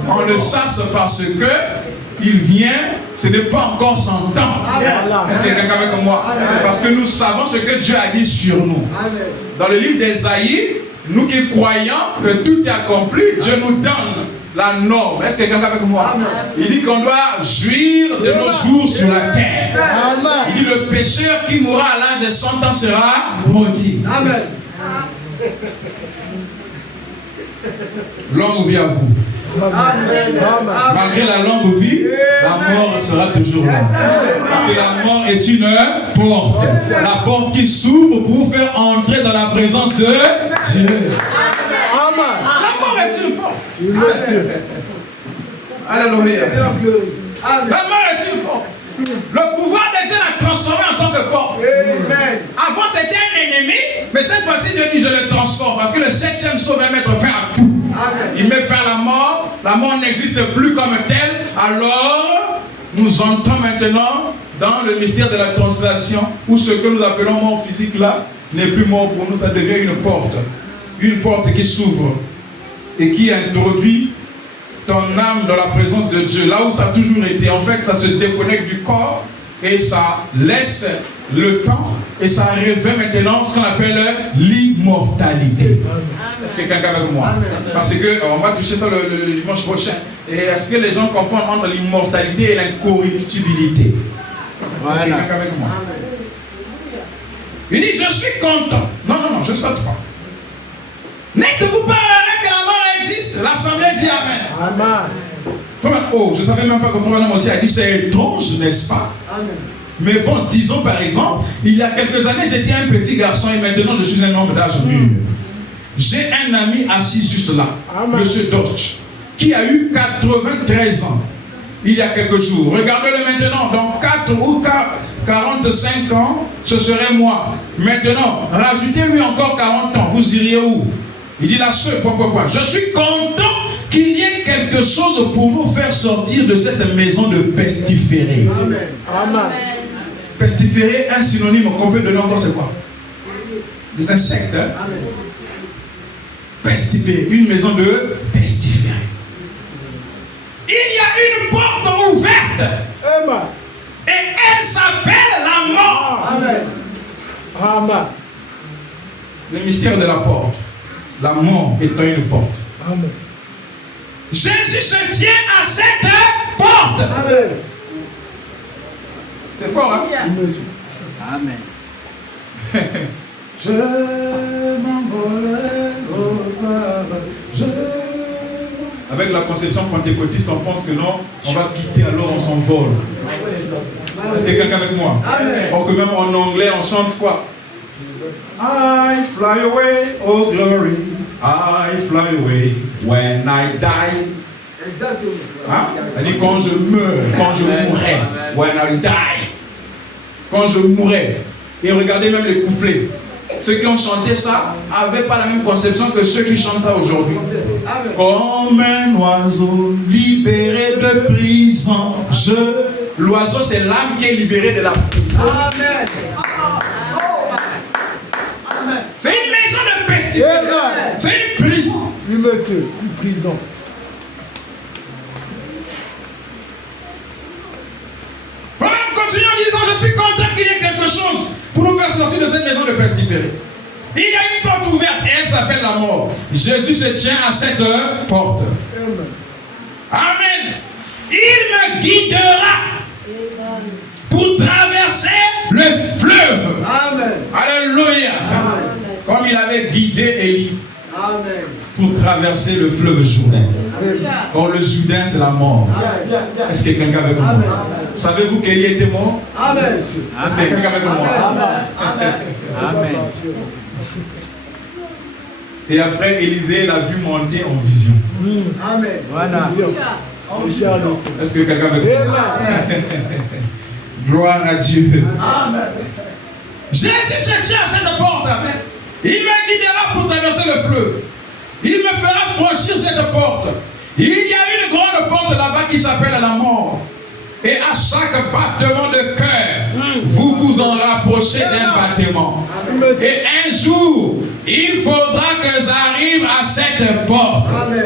on le chasse parce que il vient, ce n'est pas encore son temps. Est-ce qu'il y a quelqu'un avec moi? Parce que nous savons ce que Dieu a dit sur nous. Dans le livre d'Ésaïe, nous qui croyons que tout est accompli, Dieu nous donne la norme. Est-ce que quelqu'un avec moi? Il dit qu'on doit jouir de nos jours sur la terre. Il dit le pécheur qui mourra à l'âge de 100 ans sera maudit. Amen. Longue vie à vous. Amen. Malgré la longue vie, la mort sera toujours là. Parce que la mort est une porte. La porte qui s'ouvre pour vous faire entrer dans la présence de Dieu. Amen. La mort est une porte. Alléluia. La mort est une porte. Le pouvoir de Dieu l'a transformé en tant que porte. Amen. Avant c'était un ennemi, mais cette fois-ci Dieu dit je le transforme. Parce que le 7e sceau va mettre fin à tout. Il met fin à la mort n'existe plus comme telle. Alors nous entrons maintenant dans le mystère de la translation, où ce que nous appelons mort physique là n'est plus mort pour nous, ça devient une porte. Une porte qui s'ouvre et qui introduit ton âme dans la présence de Dieu, là où ça a toujours été. En fait, ça se déconnecte du corps et ça laisse le temps et ça révèle maintenant ce qu'on appelle l'immortalité. Est-ce que quelqu'un avec moi? Parce que on va toucher ça le dimanche prochain. Et est-ce que les gens confondent entre l'immortalité et l'incorruptibilité? Est-ce que quelqu'un avec moi? Il dit je suis content. Non, je ne saute pas. N'êtes-vous pas heureux que la mort existe? L'assemblée dit Amen. Amen. Oh, je ne savais même pas que Frère aussi a dit c'est étrange, n'est-ce pas? Amen. Mais bon, disons par exemple, il y a quelques années, j'étais un petit garçon et maintenant je suis un homme d'âge mûr. J'ai un ami assis juste là, Monsieur Dodge, qui a eu 93 ans il y a quelques jours. Regardez-le maintenant, dans 4 ou 45 ans, ce serait moi. Maintenant, rajoutez-lui encore 40 ans, vous iriez où? Il dit là, je suis content qu'il y ait quelque chose pour nous faire sortir de cette maison de pestiférés. Amen. Amen. Pestiférés, un synonyme qu'on peut donner encore, c'est quoi? Des insectes. Hein? Amen. Pestiférés, une maison de pestiférés. Il y a une porte ouverte. Amen. Et elle s'appelle la mort. Amen. Amen. Le mystère de la porte. La mort étant une porte. Amen. Jésus se tient à cette porte. Amen. C'est fort, hein? Amen. Je m'envolais au Papa. Avec la conception pentecôtiste, on pense que non, on va quitter alors on s'envole. Est-ce que quelqu'un avec moi? Amen. Or que même en anglais, on chante quoi? I fly away, oh glory. I fly away when I die. Exactement. Hein? Elle dit quand je meurs, quand je mourrai. When I die. Quand je mourrai. Et regardez même les couplets. Ceux qui ont chanté ça n'avaient pas la même conception que ceux qui chantent ça aujourd'hui. Comme un oiseau libéré de prison. L'oiseau, c'est l'âme qui est libérée de la prison. Amen. C'est une maison de pestiférés. C'est une prison. Oui, monsieur, une prison. Voilà, continue en disant, je suis content qu'il y ait quelque chose pour nous faire sortir de préférée. Il y a une porte ouverte et elle s'appelle la mort. Jésus se tient à cette porte. Amen. Il me guidera pour traverser le fleuve. Amen. Alléluia. Amen. Comme il avait guidé Élie Amen. pour traverser le fleuve Jourdain. Or, le Jourdain, c'est la mort. Est-ce que quelqu'un avec moi? Savez-vous qu'Élie était mort? Amen. Est-ce que quelqu'un avec moi? Amen. Et après, Élisée l'a vu monter en vision. Amen. Voilà. Est-ce que quelqu'un avec moi? Gloire à Dieu. Amen. Jésus se tient à cette porte. Amen. Il me guidera pour traverser le fleuve. Il me fera franchir cette porte. Il y a une grande porte là-bas qui s'appelle la mort. Et à chaque battement de cœur, vous vous en rapprochez d'un battement. Et un jour, il faudra que j'arrive à cette porte. Amen.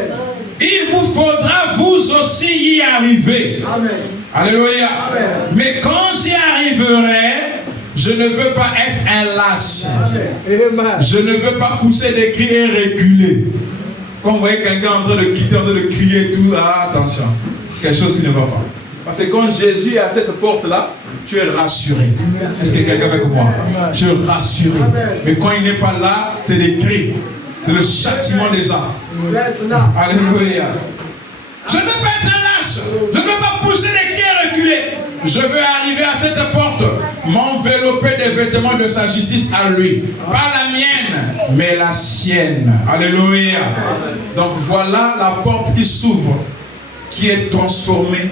Il vous faudra vous aussi y arriver. Amen. Alléluia. Amen. Mais quand j'y arriverai, je ne veux pas être un lâche. Amen. Je ne veux pas pousser des cris et reculer. Quand vous voyez quelqu'un en train de quitter, en train de crier et tout, ah, attention, quelque chose qui ne va pas. Parce que quand Jésus est à cette porte-là, tu es rassuré. Est-ce que quelqu'un avec moi? Tu es rassuré. Mais quand il n'est pas là, c'est des cris. C'est le châtiment déjà. Alléluia. Je ne veux pas être un lâche. Je ne veux pas pousser les cris et reculer. Je veux arriver à cette porte, m'envelopper des vêtements de sa justice à lui. Pas la mienne, mais la sienne. Alléluia. Donc voilà la porte qui s'ouvre, qui est transformée,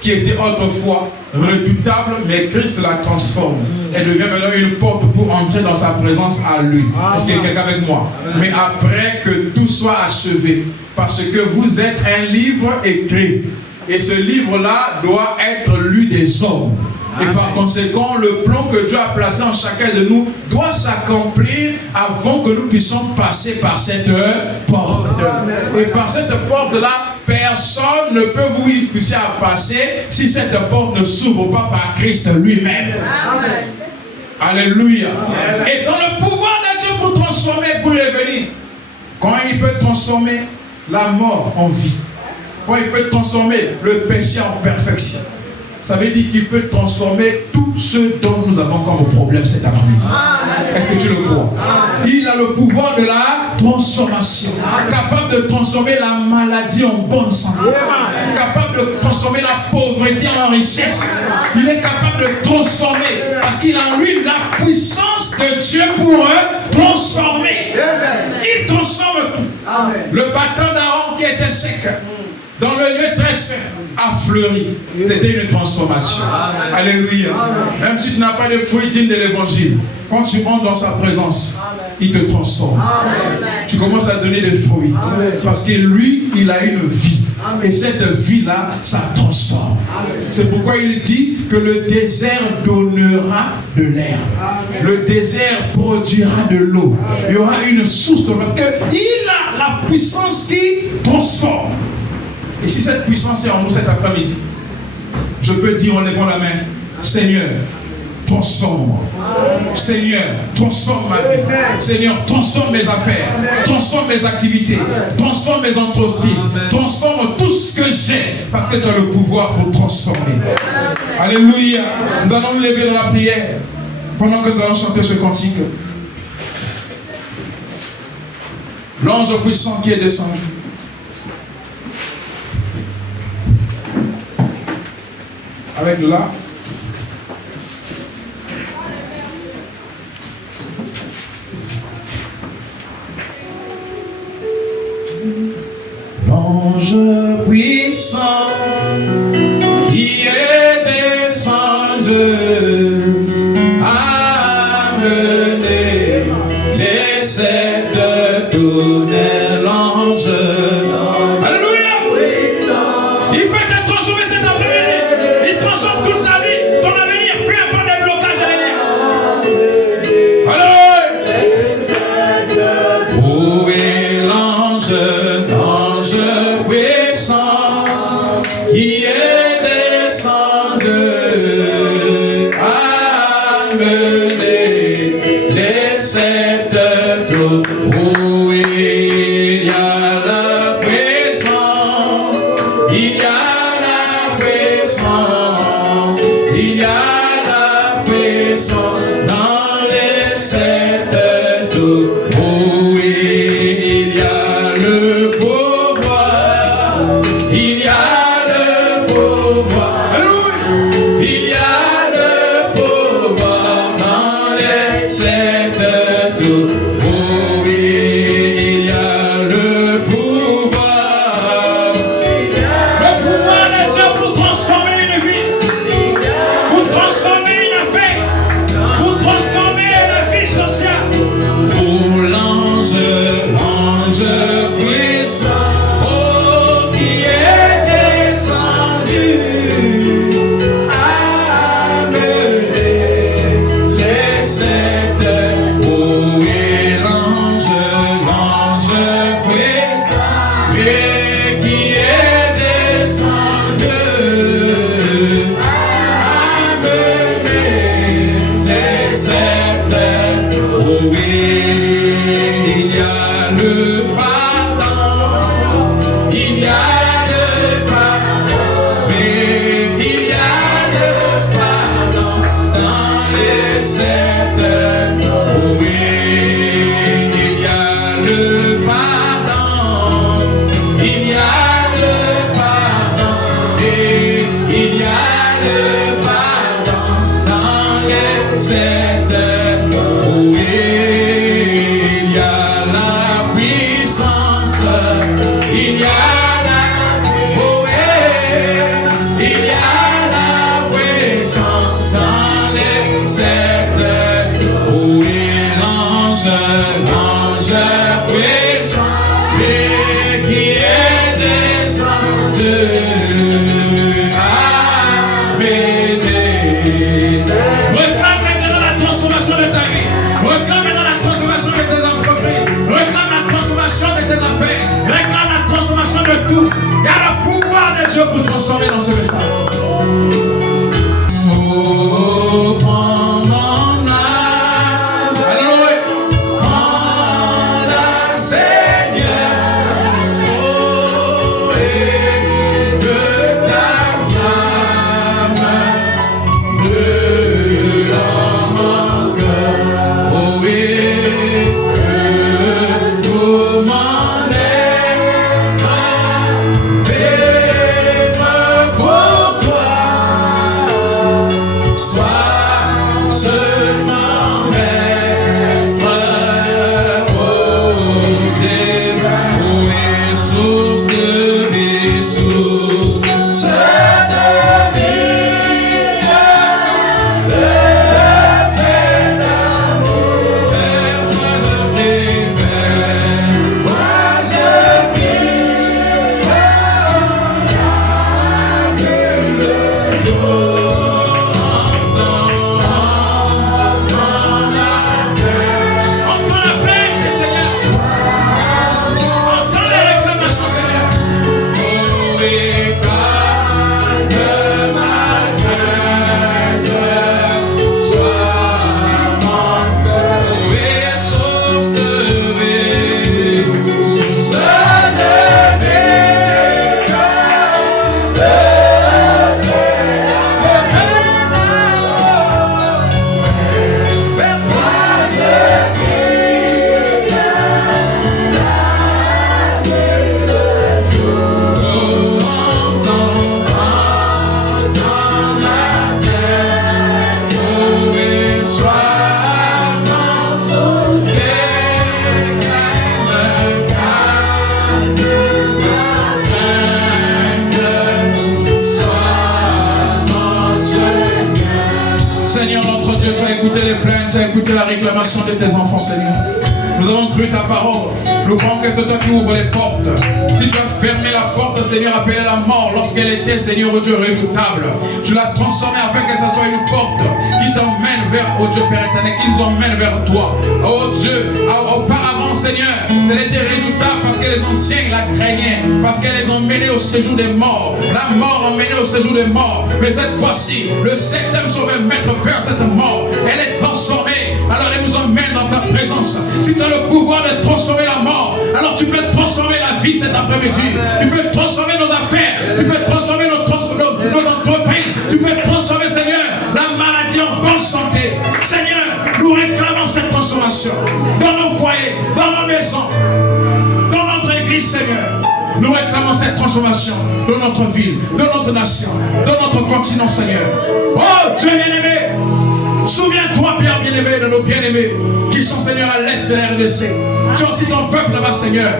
qui était autrefois redoutable, mais Christ la transforme. Elle devient maintenant une porte pour entrer dans sa présence à lui. Est-ce qu'il y a quelqu'un avec moi? Mais après que tout soit achevé, parce que vous êtes un livre écrit. Et ce livre-là doit être lu des hommes. Et par conséquent, le plan que Dieu a placé en chacun de nous doit s'accomplir avant que nous puissions passer par cette porte. Et par cette porte-là, personne ne peut vous y pousser à passer si cette porte ne s'ouvre pas par Christ lui-même. Alléluia. Et dans le pouvoir de Dieu pour transformer, pour revenir, quand il peut transformer la mort en vie, quand il peut transformer le péché en perfection, ça veut dire qu'il peut transformer tout ce dont nous avons comme problème cet après-midi. Est-ce que tu le crois? Il a le pouvoir de la transformation, capable de transformer la maladie en bonne santé, capable de transformer la pauvreté en richesse. Il est capable de transformer parce qu'il a en lui la puissance de Dieu pour transformer. Il transforme tout. Le bâton d'Aaron qui était sec dans le lieu très saint a fleuri. C'était une transformation. Alléluia. Même si tu n'as pas de fruits dignes de l'évangile, quand tu entres dans sa présence, il te transforme. Tu commences à donner des fruits. Parce que lui, il a une vie. Et cette vie-là, ça transforme. C'est pourquoi il dit que le désert donnera de l'herbe. Le désert produira de l'eau. Il y aura une source. Parce qu'il a la puissance qui transforme. Et si cette puissance est en nous cet après-midi, je peux dire en levant la main, Seigneur, transforme-moi. Seigneur, transforme ma vie. Seigneur, transforme mes affaires. Transforme mes activités. Transforme mes entreprises. Transforme tout ce que j'ai. Parce que tu as le pouvoir pour transformer. Alléluia. Nous allons nous lever dans la prière pendant que nous allons chanter ce cantique. L'ange puissant qui est descendu. Avec là. L'ange puissant qui est descendu a mené les sept tours de l'ange. Say il y a la, oh, il y a la puissance dans les secteurs. Oui, l'ange puissant, lui qui est descendu à m'aider. Réclame maintenant la transformation de ta vie. Réclame maintenant la transformation de tes entreprises. Réclame la transformation de tes affaires. Réclame la transformation de tout. Il y a le pouvoir de Dieu pour transformer dans ce message. Oh, prends mon âme. Alléluia. Prends-la, Seigneur. Oh, et de ta flamme de mon cœur. Oh, et que tout mon être vive pour toi. Sois seulement maître, oh Dieu, oh et source de vie, source de vie, de paix d'amour. Vers moi je prie, vers moi je prie, le jour. Seigneur notre Dieu, tu as écouté les plaintes, tu as écouté la réclamation de tes enfants, Seigneur. Nous avons cru ta parole. Nous croyons que c'est toi qui ouvres les portes. Si tu as fermé la porte, Seigneur, appelé la mort lorsqu'elle était, Seigneur, oh Dieu, redoutable. Tu l'as transformée afin que ce soit une porte qui t'emmène vers, oh Dieu Père éternel, qui nous emmène vers toi. Oh Dieu, auparavant, Seigneur, elle était redoutable parce que les anciens la craignaient, parce qu'elles les ont menés au séjour des morts. La mort a mené au séjour des morts. Mais cette fois-ci, le 7e sauveur mettre vers cette mort. Elle est transformée. Alors elle nous emmène dans ta présence. Si tu as le pouvoir de transformer la mort, alors tu peux transformer la vie cet après-midi. Tu peux transformer nos affaires. Tu peux transformer nos entreprises. Tu peux transformer, Seigneur, la maladie en bonne santé. Seigneur, nous réclamons cette transformation dans nos foyers, dans nos maisons, dans notre église, Seigneur. Nous réclamons cette transformation dans notre ville, dans notre nation, dans notre continent, Seigneur. Oh Dieu bien-aimé, souviens-toi, Père bien-aimé, de nos bien-aimés qui sont, Seigneur, à l'est de la RDC. Tu as aussi ton peuple là-bas, Seigneur.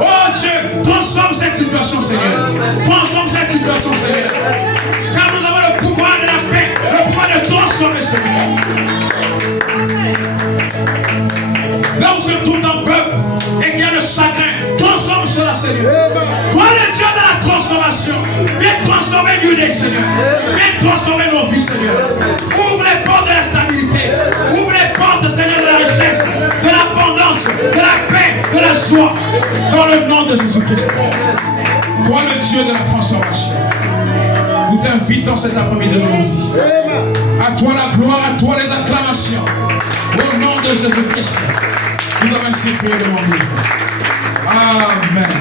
Oh Dieu, transforme cette situation, Seigneur. Transforme cette situation, Seigneur. Car nous avons le pouvoir de la paix, le pouvoir de transformer, Seigneur. Là où se trouve ton peuple et qu'il y a le chagrin, transforme cela, Seigneur. Toi, le Dieu de la transformation, viens transformer l'unité, Seigneur. Viens transformer nos vies, Seigneur. Ouvre les portes de la stabilité. Ouvre les portes, Seigneur, de la richesse, de l'abondance, de la paix, de la joie. Dans le nom de Jésus-Christ. Toi, le Dieu de la transformation, nous t'invitons cet après-midi dans nos vies. À toi la gloire, à toi les acclamations. Au nom de Jésus-Christ, nous avons ainsi prié devant nous. Amen.